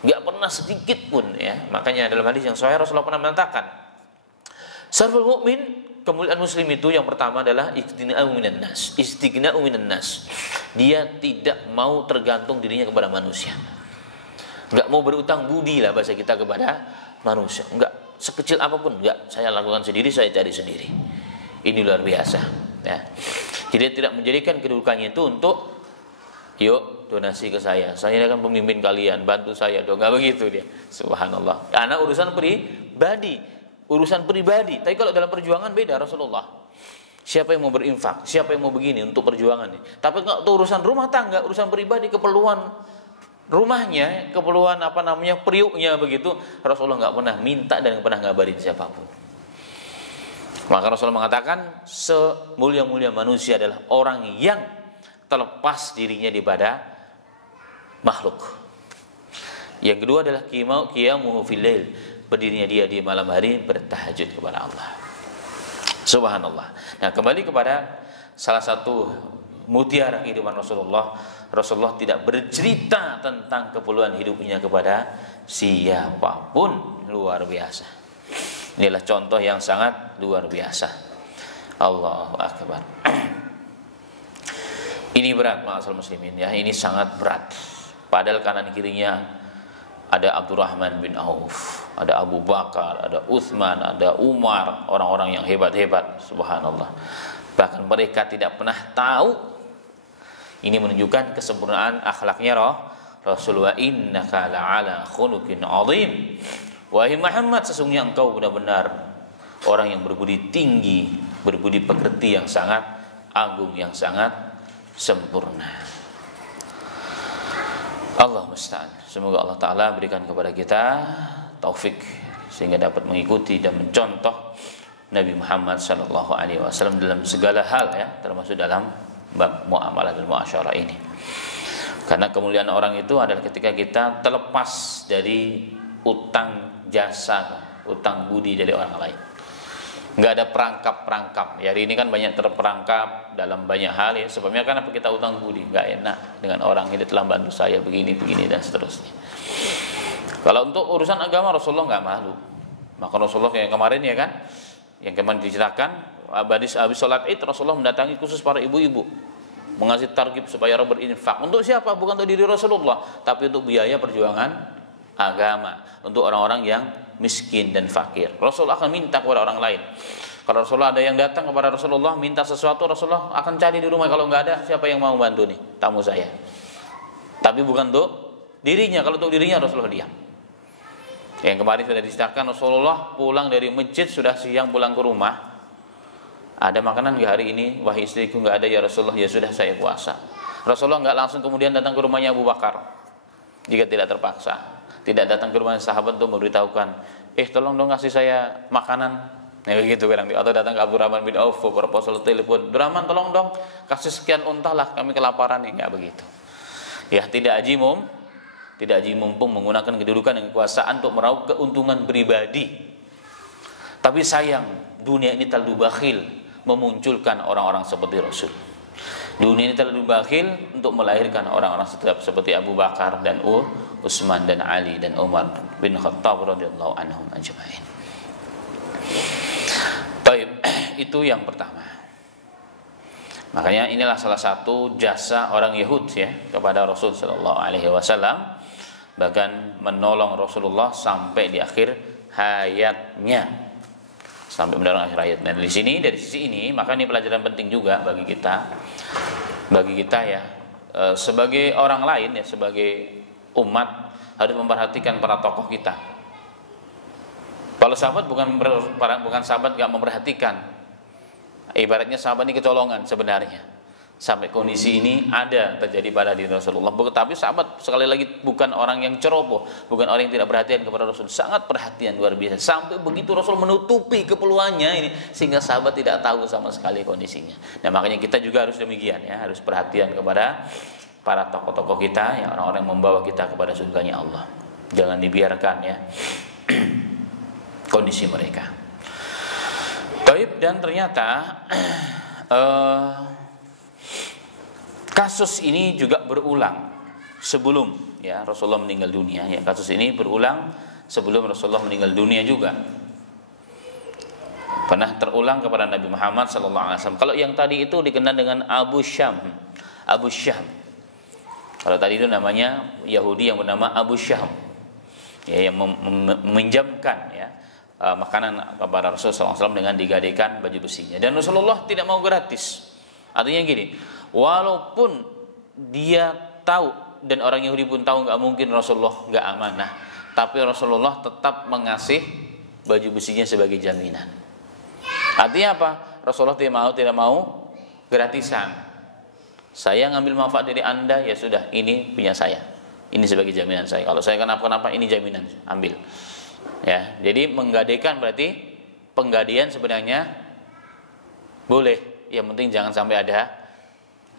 Enggak pernah sedikit pun ya. Makanya dalam hadis yang sahih Rasulullah pernah mengatakan, syaraful mukmin, kemuliaan muslim itu yang pertama adalah istighna'u minan nas. Istighna'u minan nas. Dia tidak mau tergantung dirinya kepada manusia. Enggak mau berutang budi lah bahasa kita kepada manusia. Enggak, sekecil apapun enggak, saya lakukan sendiri, saya cari sendiri. Ini luar biasa ya. Jadi tidak menjadikan kedudukannya itu untuk yuk donasi ke saya akan pemimpin kalian, bantu saya dong, enggak begitu dia. Subhanallah. Karena urusan pribadi. Tapi kalau dalam perjuangan beda Rasulullah. Siapa yang mau berinfak, siapa yang mau begini untuk perjuangannya. Tapi kalau urusan rumah tangga, urusan pribadi, keperluan rumahnya, keperluan periuknya begitu, Rasulullah enggak pernah minta dan enggak pernah ngabarin siapapun. Maka Rasulullah mengatakan semulia-mulia manusia adalah orang yang terlepas dirinya daripada makhluk. Yang kedua adalah qiyamuhu fil lail, berdirinya dia di malam hari bertahajud kepada Allah. Subhanallah. Nah, kembali kepada salah satu mutiara kehidupan Rasulullah. Rasulullah tidak bercerita tentang keperluan hidupnya kepada siapapun. Luar biasa. Inilah contoh yang sangat luar biasa. Allahu akbar. Ini berat ma'asal muslimin ya, ini sangat berat. Padahal kanan kirinya ada Abdurrahman bin Auf, ada Abu Bakar, ada Utsman, ada Umar, orang-orang yang hebat-hebat, subhanallah. Bahkan mereka tidak pernah tahu. Ini menunjukkan kesempurnaan akhlaknya Rasulullah. Innaka la'ala khuluqin 'azim. Wahai Muhammad, sesungguhnya engkau benar-benar orang yang berbudi tinggi, berbudi pekerti yang sangat agung, yang sangat sempurna. Allah musta'an. Semoga Allah Ta'ala berikan kepada kita taufik sehingga dapat mengikuti dan mencontoh Nabi Muhammad SAW dalam segala hal ya, termasuk dalam bab muamalah dan muasyarah ini. Karena kemuliaan orang itu adalah ketika kita terlepas dari utang jasa, utang budi dari orang lain. Nggak ada perangkap-perangkap. Hari ini kan banyak terperangkap dalam banyak hal ya. Sebabnya kan apa, kita utang budi, nggak enak dengan orang ini telah bantu saya begini dan seterusnya. Kalau untuk urusan agama Rasulullah nggak malu. Maka Rasulullah yang kemarin ya kan, yang kemarin diceritakan habis sholat Id Rasulullah mendatangi khusus para ibu-ibu, mengasih targhib supaya berinfak. Untuk siapa? Bukan untuk diri Rasulullah, tapi untuk biaya perjuangan agama, untuk orang-orang yang miskin dan fakir. Rasulullah akan minta kepada orang lain. Kalau Rasulullah ada yang datang kepada Rasulullah minta sesuatu, Rasulullah akan cari di rumah. Kalau nggak ada, siapa yang mau bantu nih tamu saya? Tapi bukan untuk dirinya. Kalau untuk dirinya Rasulullah diam. Yang kemarin sudah diceritakan, Rasulullah pulang dari masjid sudah siang, pulang ke rumah. Ada makanan nggak hari ini? Wahai istriku, nggak ada ya Rasulullah. Ya sudah, saya puasa. Rasulullah nggak langsung kemudian datang ke rumahnya Abu Bakar jika tidak terpaksa. Tidak datang ke rumah sahabat untuk memberitahukan, tolong dong kasih saya makanan. Ya begitu kadang. Atau datang ke Abdurrahman bin Auf, proposal telepon, Abdurrahman tolong dong kasih sekian unta lah, kami kelaparan nih. Enggak begitu. Ya, tidak haji mumpung menggunakan kedudukan dan kekuasaan untuk meraup keuntungan pribadi. Tapi sayang, dunia ini terlalu bakhil memunculkan orang-orang seperti Rasul. Dunia ini terlalu bakhil untuk melahirkan orang-orang seperti Abu Bakar dan Utsman dan Ali dan Umar bin Khattab radhiyallahu anhum ajma'in. Baik, itu yang pertama. Makanya inilah salah satu jasa orang Yahudi ya kepada Rasul sallallahu alaihi wasallam, bahkan menolong Rasulullah sampai di akhir hayatnya. Sampai menolong akhir hayatnya. Dan di sini, dari sisi ini, maka ini pelajaran penting juga bagi kita ya, sebagai orang lain ya, sebagai umat harus memperhatikan para tokoh kita. Kalau sahabat bukan sahabat nggak memperhatikan, ibaratnya sahabat ini kecolongan sebenarnya. Sampai kondisi ini ada terjadi pada diri Rasulullah. Tapi sahabat sekali lagi bukan orang yang ceroboh, bukan orang yang tidak perhatian kepada Rasul, sangat perhatian luar biasa. Sampai begitu Rasul menutupi keperluannya ini sehingga sahabat tidak tahu sama sekali kondisinya. Nah makanya kita juga harus demikian ya, harus perhatian kepada para tokoh-tokoh kita, yang orang-orang yang membawa kita kepada surganya Allah. Jangan dibiarkan ya kondisi mereka. Baik, dan ternyata kasus ini juga berulang sebelum ya Rasulullah meninggal dunia ya. Kasus ini berulang sebelum Rasulullah meninggal dunia juga. Pernah terulang kepada Nabi Muhammad SAW. Kalau yang tadi itu dikenal dengan Abu Syam. Kalau tadi itu namanya Yahudi yang bernama Abu Syam, ya, yang meminjamkan ya makanan kepada Rasulullah SAW dengan digadaikan baju besinya. Dan Rasulullah tidak mau gratis. Artinya gini, walaupun dia tahu dan orang Yahudi pun tahu nggak mungkin Rasulullah nggak amanah, tapi Rasulullah tetap mengasih baju besinya sebagai jaminan. Artinya apa? Rasulullah tidak mau gratisan. Saya ngambil manfaat dari Anda, ya sudah, ini punya saya. Ini sebagai jaminan saya. Kalau saya kenapa-kenapa, ini jaminan, ambil. Ya, jadi menggadaikan berarti penggadian sebenarnya boleh. Yang penting jangan sampai ada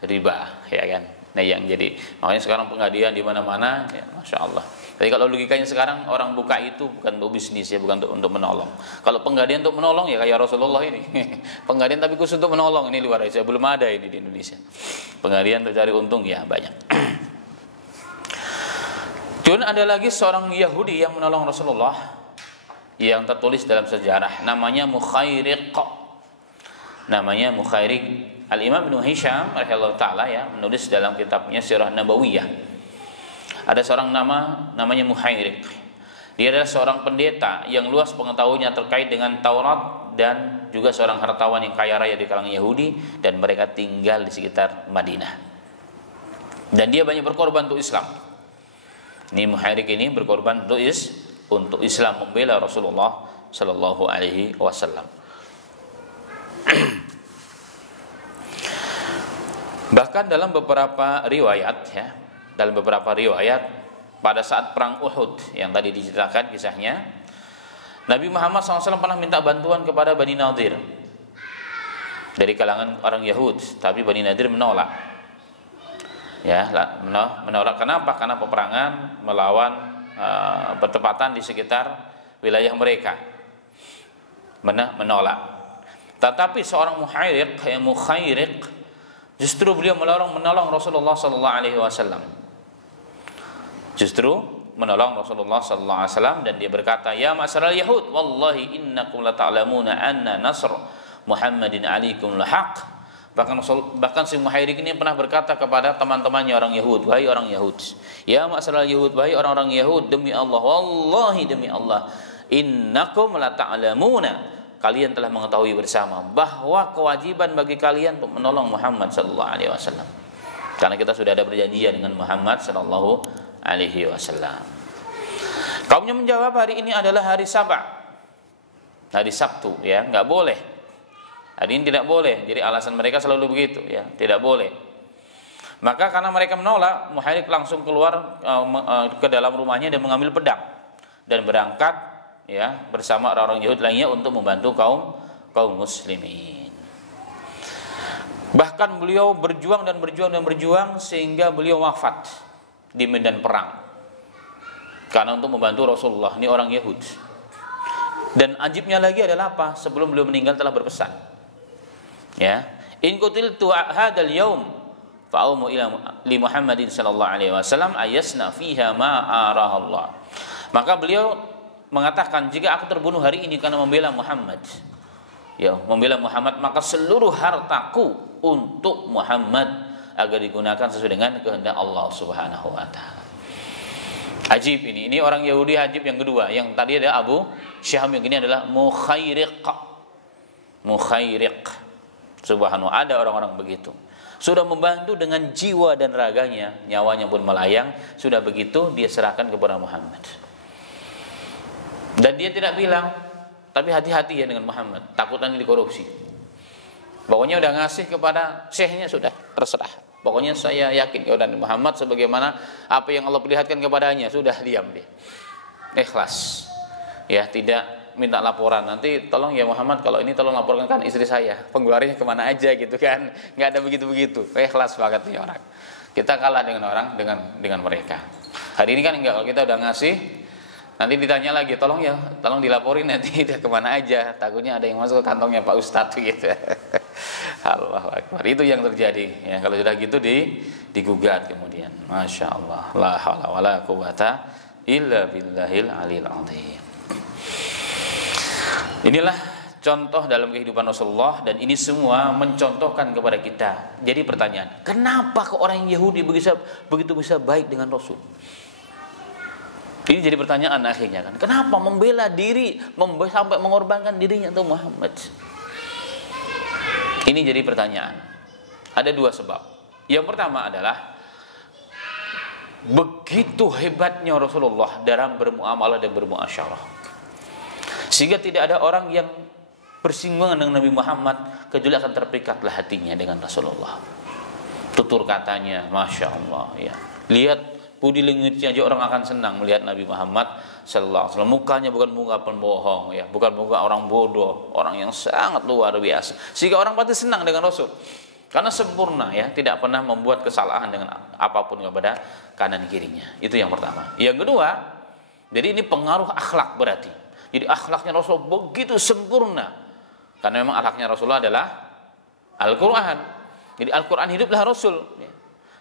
riba, ya kan? Nah, yang jadi makanya sekarang penggadian di mana-mana, ya, masya Allah. Jadi kalau logikanya sekarang orang buka itu bukan untuk bisnis ya, bukan untuk menolong. Kalau penggadian untuk menolong ya kayak Rasulullah ini. Penggadian tapi khusus untuk menolong, ini luar biasa, belum ada ini di Indonesia. Penggadian untuk cari untung ya banyak. Kemudian ada lagi seorang Yahudi yang menolong Rasulullah yang tertulis dalam sejarah, namanya Mukhairiq. namanya Mukhairik. Al-Imam Ibnu Hisham rahimahullah taala ya menulis dalam kitabnya Sirah Nabawiyah. Ada seorang namanya Mukhairik. Dia adalah seorang pendeta yang luas pengetahuannya terkait dengan Taurat dan juga seorang hartawan yang kaya raya di kalangan Yahudi dan mereka tinggal di sekitar Madinah. Dan dia banyak berkorban untuk Islam. Ini Mukhairik ini berkorban untuk Islam, membela Rasulullah sallallahu alaihi wasallam. Bahkan dalam beberapa riwayat pada saat perang Uhud yang tadi diceritakan kisahnya, Nabi Muhammad SAW pernah minta bantuan kepada Bani Nadir dari kalangan orang Yahud, tapi Bani Nadir menolak. Ya, menolak. Kenapa? Karena peperangan melawan bertepatan di sekitar wilayah mereka. Menolak. Tetapi seorang Mukhairik justru beliau menolong Rasulullah sallallahu alaihi wasallam. Dan dia berkata, "Ya ma'syaral Yahud, wallahi innakum la ta'lamuna anna nasr Muhammadin 'alaikum lahaq." Bahkan si Mukhairik ini pernah berkata kepada teman-temannya orang Yahud, "Wahai orang Yahud, ya ma'syaral Yahud, wahai orang-orang Yahud, demi Allah, wallahi demi Allah, innakum la ta'lamuna." Kalian telah mengetahui bersama bahwa kewajiban bagi kalian untuk menolong Muhammad sallallahu alaihi wasallam. Karena kita sudah ada perjanjian dengan Muhammad sallallahu alaihi wasallam. Kaumnya menjawab, hari ini adalah hari hari Sabtu, ya, nggak boleh. Hari ini tidak boleh. Jadi alasan mereka selalu begitu, ya, tidak boleh. Maka karena mereka menolak, Mukhairik langsung keluar ke dalam rumahnya dan mengambil pedang dan berangkat, ya, bersama orang-orang Yahudi lainnya untuk membantu kaum muslimin. Bahkan beliau berjuang sehingga beliau wafat di medan perang karena untuk membantu Rasulullah. Ini orang Yahudi. Dan ajibnya lagi adalah apa? Sebelum beliau meninggal telah berpesan, ya, in qutiltu hadzal yaum fa'umu ila li Muhammadin sallallahu alaihi wasallam ayasna fiha ma arahallah. Maka beliau mengatakan, jika aku terbunuh hari ini karena membela Muhammad, maka seluruh hartaku untuk Muhammad agar digunakan sesuai dengan kehendak Allah Subhanahu wa taala. Ajib ini orang Yahudi ajib yang kedua. Yang tadi ada Abu Syaham, yang ini adalah Mukhairik. Subhanallah, ada orang-orang begitu. Sudah membantu dengan jiwa dan raganya, nyawanya pun melayang, sudah begitu dia serahkan kepada Muhammad. Dan dia tidak bilang, tapi hati-hati ya dengan Muhammad, takut nanti dikorupsi. Pokoknya udah ngasih kepada syekhnya, sudah terserah. Pokoknya saya yakin kepada Muhammad sebagaimana apa yang Allah perlihatkan kepadanya, sudah diam dia. Ikhlas. Ya, tidak minta laporan. Nanti tolong ya Muhammad, kalau ini tolong laporkan kan istri saya, pengeluarannya kemana aja gitu kan. Nggak ada begitu-begitu. Ikhlas banget nih orang. Kita kalah dengan orang dengan mereka. Hari ini kan enggak, kalau kita udah ngasih, nanti ditanya lagi, tolong dilaporin nanti dia kemana aja, takutnya ada yang masuk ke kantongnya Pak Ustadz gitu. Allahu Akbar. Itu yang terjadi ya, kalau sudah gitu digugat kemudian. Masya Allah, la haula wala quwata illa billahil aliyil azim. Inilah contoh dalam kehidupan Rasulullah, dan ini semua mencontohkan kepada kita. Jadi pertanyaan, kenapa kok orang Yahudi begitu bisa baik dengan Rasul? Ini jadi pertanyaan akhirnya kan. Kenapa membela diri sampai mengorbankan dirinya untuk Muhammad? Ini jadi pertanyaan. Ada dua sebab. Yang pertama adalah begitu hebatnya Rasulullah dalam bermuamalah dan bermuasyarah, sehingga tidak ada orang yang bersinggungan dengan Nabi Muhammad kecuali akan terpikatlah hatinya dengan Rasulullah. Tutur katanya, Masya Allah ya. Lihat budi langitnya aja orang akan senang melihat Nabi Muhammad sallallahu alaihi wasallam. Mukanya bukan muka pembohong ya, bukan muka orang bodoh, orang yang sangat luar biasa. Sehingga orang pasti senang dengan Rasul. Karena sempurna ya, tidak pernah membuat kesalahan dengan apapun kepada kanan kirinya. Itu yang pertama. Yang kedua, jadi ini pengaruh akhlak berarti. Jadi akhlaknya Rasul begitu sempurna. Karena memang akhlaknya Rasulullah adalah Al-Qur'an. Jadi Al-Qur'an hiduplah Rasul.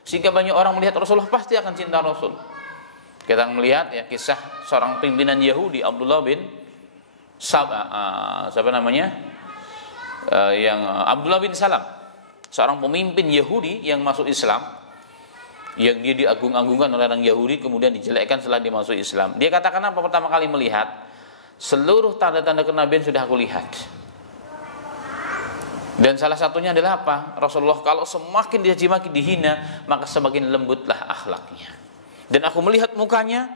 Sehingga banyak orang melihat Rasulullah pasti akan cinta Rasul. Kita melihat ya kisah seorang pimpinan Yahudi, Abdullah bin siapa namanya? yang Abdullah bin Salam, seorang pemimpin Yahudi yang masuk Islam, yang dia diagung-agungkan oleh orang Yahudi, kemudian dijelekkan setelah dia masuk Islam. Dia katakan apa pertama kali melihat? Seluruh tanda-tanda kenabian sudah aku lihat. Dan salah satunya adalah apa? Rasulullah kalau semakin dicaci maki, dihina, maka semakin lembutlah akhlaknya. Dan aku melihat mukanya,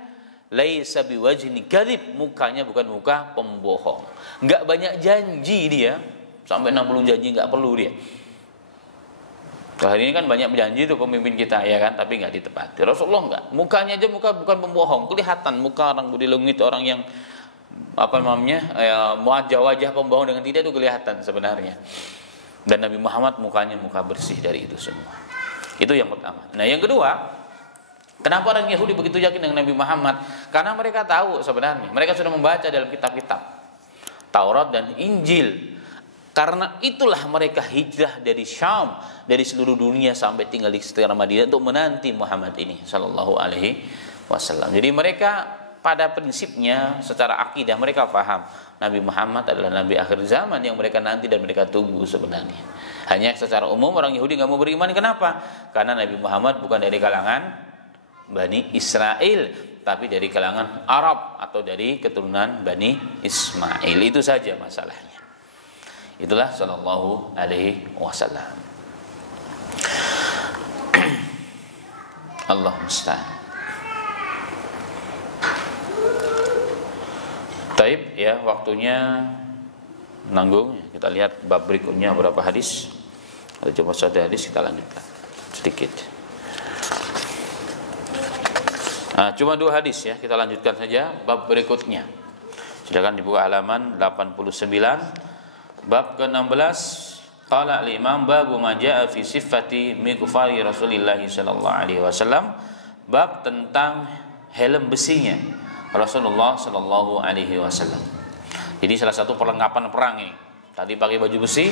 laisa biwajhin kadhib, mukanya bukan muka pembohong. Enggak banyak janji dia, sampai 60 janji enggak perlu dia. Hari ini kan banyak janji itu pemimpin kita, ya kan, tapi nggak ditepati. Rasulullah nggak, mukanya aja muka bukan pembohong, kelihatan muka orang budi langit, orang yang apa namanya, wajah pembohong dengan tidak itu kelihatan sebenarnya. Dan Nabi Muhammad mukanya muka bersih dari itu semua. Itu yang pertama. Nah yang kedua, kenapa orang Yahudi begitu yakin dengan Nabi Muhammad? Karena mereka tahu sebenarnya, mereka sudah membaca dalam kitab-kitab Taurat dan Injil. Karena itulah mereka hijrah dari Syam, dari seluruh dunia sampai tinggal di sekitar Madinah untuk menanti Muhammad ini sallallahu alaihi wasallam. Jadi mereka pada prinsipnya secara akidah mereka paham Nabi Muhammad adalah nabi akhir zaman yang mereka nanti dan mereka tunggu sebenarnya. Hanya secara umum orang Yahudi nggak mau beriman. Kenapa? Karena Nabi Muhammad bukan dari kalangan Bani Israel, tapi dari kalangan Arab atau dari keturunan Bani Ismail. Itu saja masalahnya. Itulah sallallahu alaihi wasallam. Allah musta'an. Taib ya, waktunya nanggung. Kita lihat bab berikutnya berapa hadis. Ada cuma satu hadis, kita lanjutkan sedikit. Nah, cuma 2 hadis ya, kita lanjutkan saja bab berikutnya. Silakan dibuka halaman 89. Bab ke-16, qala al-imam babu ma jaa fi sifati mighfari Rasulillah sallallahu alaihi wasallam, bab tentang helm besinya Rasulullah sallallahu alaihi wasallam. Jadi salah satu perlengkapan perang ini. Tadi pakai baju besi,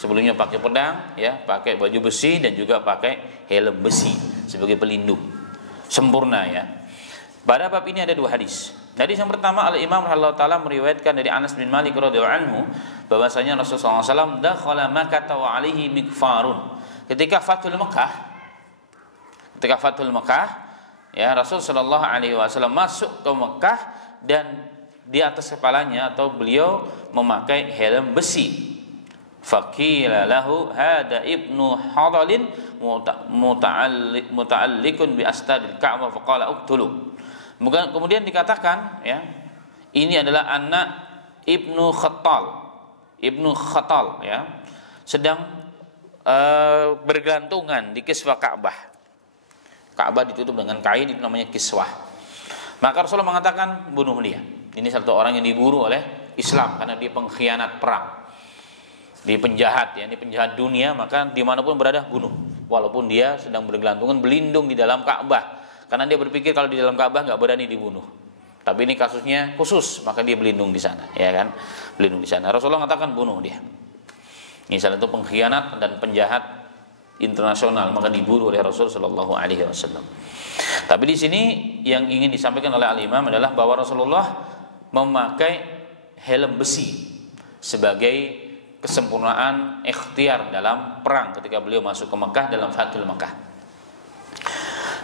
sebelumnya pakai pedang ya, pakai baju besi dan juga pakai helm besi sebagai pelindung. Sempurna ya. Pada bab ini ada 2 hadis. Hadis yang pertama, Al-Imam rahimahullah taala meriwayatkan dari Anas bin Malik radhiyallahu anhu bahwasanya Rasulullah SAW dakhala Makkah wa alaihi mikfarun. Ketika Fathul Mekah, ya Rasul sallallahu alaihi wasallam masuk ke Mekah dan di atas kepalanya atau beliau memakai helm besi. Faqila lahu hada ibnu hadalin muta'alliqun bi astadil Ka'bah faqala uqtulu. Kemudian dikatakan ya, ini adalah anak Ibnu Khattal ya, sedang bergelantungan di kiswah Ka'bah. Ka'bah ditutup dengan kain, itu namanya kiswah. Maka Rasulullah mengatakan bunuh dia. Ini satu orang yang diburu oleh Islam karena dia pengkhianat perang, dia penjahat ya, ini penjahat dunia, maka dimanapun berada bunuh. Walaupun dia sedang bergelantungan berlindung di dalam Ka'bah. Karena dia berpikir kalau di dalam Ka'bah nggak berani dibunuh. Tapi ini kasusnya khusus, maka dia berlindung di sana, ya kan? Berlindung di sana. Rasulullah mengatakan bunuh dia. Ini salah satu pengkhianat dan penjahat internasional, maka diburu oleh Rasul sallallahu alaihi wasallam. Tapi di sini yang ingin disampaikan oleh al-Imam adalah bahwa Rasulullah memakai helm besi sebagai kesempurnaan ikhtiar dalam perang ketika beliau masuk ke Mekah dalam Fathul Mekah.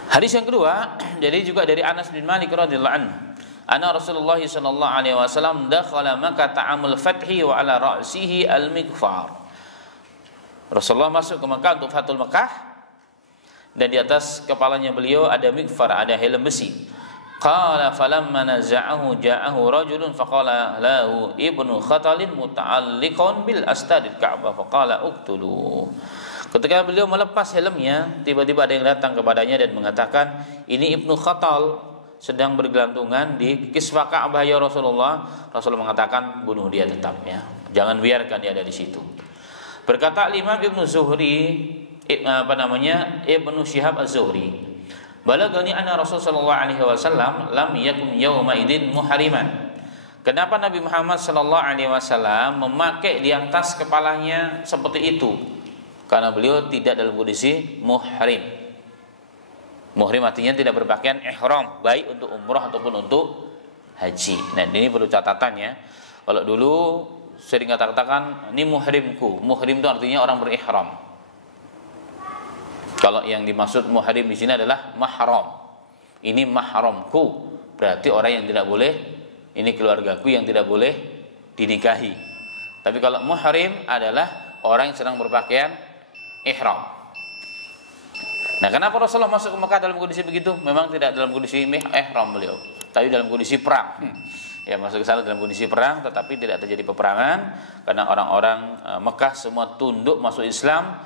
Hadis yang kedua, jadi juga dari Anas bin Malik radhiyallahu anhu. Anna Rasulullah sallallahu alaihi wasallam dakhala Makkah ta'amul fathi wa ala ra'sihi al-mighfar. Rasulullah masuk ke Mekah untuk Fathul Mekah dan di atas kepalanya beliau ada mighfar, ada helm besi. Qala falamma naza'ahu ja'ahu rajulun faqala lahu ibnu khatalin muta'alliqun bil astadil Ka'bah faqala uqtulu. Ketika beliau melepas helmnya, tiba-tiba ada yang datang kepadanya dan mengatakan, ini Ibnu Khattal sedang bergelantungan di kiswah Ka'bah ya Rasulullah. Rasulullah mengatakan bunuh dia tetap ya, jangan biarkan dia ada di situ. Berkata Imam Ibnu Zuhri, Ibnu Syihab Az-Zuhri, balagani anna Rasul sallallahu alaihi wasallam lam yakun yauma idzin muhriman. Kenapa Nabi Muhammad sallallahu alaihi wasallam memakai di atas kepalanya seperti itu? Karena beliau tidak dalam kondisi muhrim. Muhrim artinya tidak berpakaian ihram, baik untuk umrah ataupun untuk haji. Nah, ini perlu catatan ya. Kalau dulu sering katakan ini muhrimku. Muhrim itu artinya orang berihram. Kalau yang dimaksud muhrim di sini adalah mahram. Ini mahramku, berarti orang yang tidak boleh, ini keluargaku yang tidak boleh dinikahi. Tapi kalau muhrim adalah orang yang sedang berpakaian ihram. Nah, kenapa Rasulullah masuk ke Mekah dalam kondisi begitu? Memang tidak dalam kondisi ihram beliau, tapi dalam kondisi perang. Ya, masuk ke sana dalam kondisi perang, tetapi tidak terjadi peperangan karena orang-orang Mekah semua tunduk masuk Islam,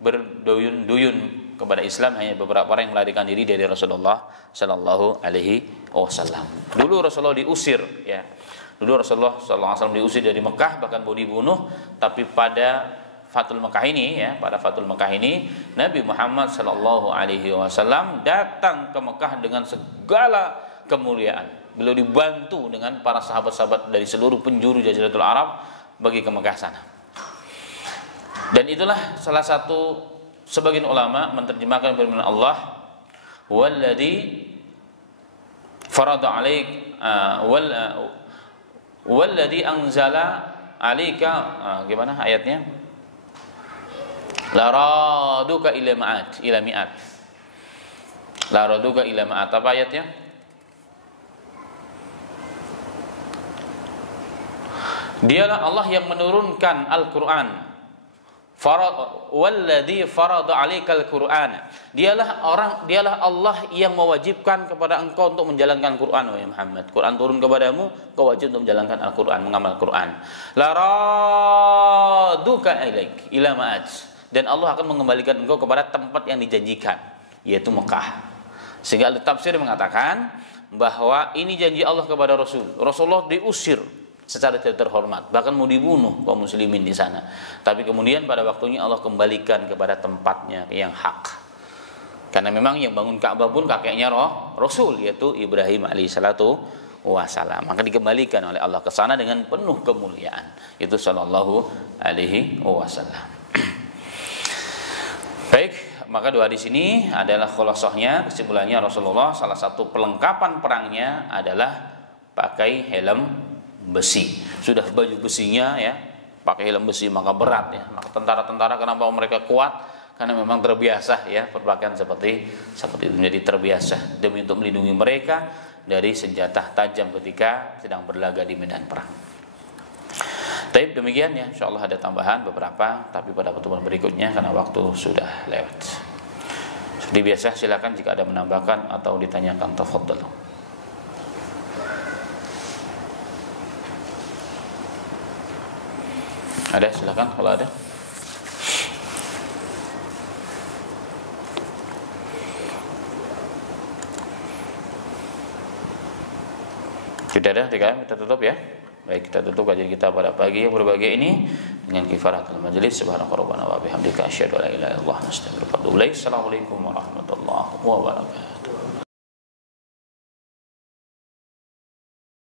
berduyun-duyun kepada Islam. Hanya beberapa orang yang melarikan diri dari Rasulullah Shallallahu Alaihi Wasallam. Dulu Rasulullah diusir, ya. Dulu Rasulullah Shallallahu Alaihi Wasallam diusir dari Mekah, bahkan mau dibunuh. Tapi pada Fathul Mekah ini, ya, pada Fathul Mekah ini, Nabi Muhammad Shallallahu Alaihi Wasallam datang ke Mekah dengan segala kemuliaan. Beliau dibantu dengan para sahabat-sahabat dari seluruh penjuru Jaziratul Arab bagi ke Mekah sana. Dan itulah salah satu sebagian ulama menerjemahkan firman Allah, walladzi farada 'alaik walladzi anzala 'alaika, gimana ayatnya? La raduka ila ma'at, ila mi'at. La raduka ila ma'at, apa ayatnya? Dialah Allah yang menurunkan Al-Qur'an. Walladzi farada 'alaikal Qur'an. Dialah Allah yang mewajibkan kepada engkau untuk menjalankan Quran, wahai Muhammad. Quran turun kepadamu, kau wajib untuk menjalankan Al-Qur'an, mengamal Quran. La raduka ilaik ila ma'ad. Dan Allah akan mengembalikan engkau kepada tempat yang dijanjikan, yaitu Mekah. Sehingga al-tafsir mengatakan bahwa ini janji Allah kepada Rasul. Rasulullah diusir secara tidak terhormat, bahkan mau dibunuh kaum muslimin di sana. Tapi kemudian pada waktunya Allah kembalikan kepada tempatnya yang hak. Karena memang yang bangun Ka'bah pun kakeknya Rasul, yaitu Ibrahim alaihissalatu wassalam. Maka dikembalikan oleh Allah ke sana dengan penuh kemuliaan. Itu sallallahu alaihi wasallam. Baik, maka dua hadis ini adalah khulasahnya, kesimpulannya Rasulullah salah satu pelengkapan perangnya adalah pakai helm besi. Sudah baju besinya, ya, pakai helm besi, maka berat, ya. Maka tentara-tentara kenapa mereka kuat? Karena memang terbiasa, ya, berpakaian seperti itu, menjadi terbiasa demi untuk melindungi mereka dari senjata tajam ketika sedang berlaga di medan perang. Tapi demikian, ya, insyaallah ada tambahan beberapa, tapi pada pertemuan berikutnya karena waktu sudah lewat. Seperti biasa, silakan jika ada menambahkan atau ditanyakan, tafadhal. Ada, silakan kalau ada. Tidak ada, kita tutup, ya. Baik, kita tutup kajian kita pada pagi yang berbahagia ini dengan kifaratul majelis. Subhanaka rabbana wa bihamdika asyhadu an la ilaha illallah, nastaghfiruka wa atubu ilaik. Assalamualaikum warahmatullahi wabarakatuh.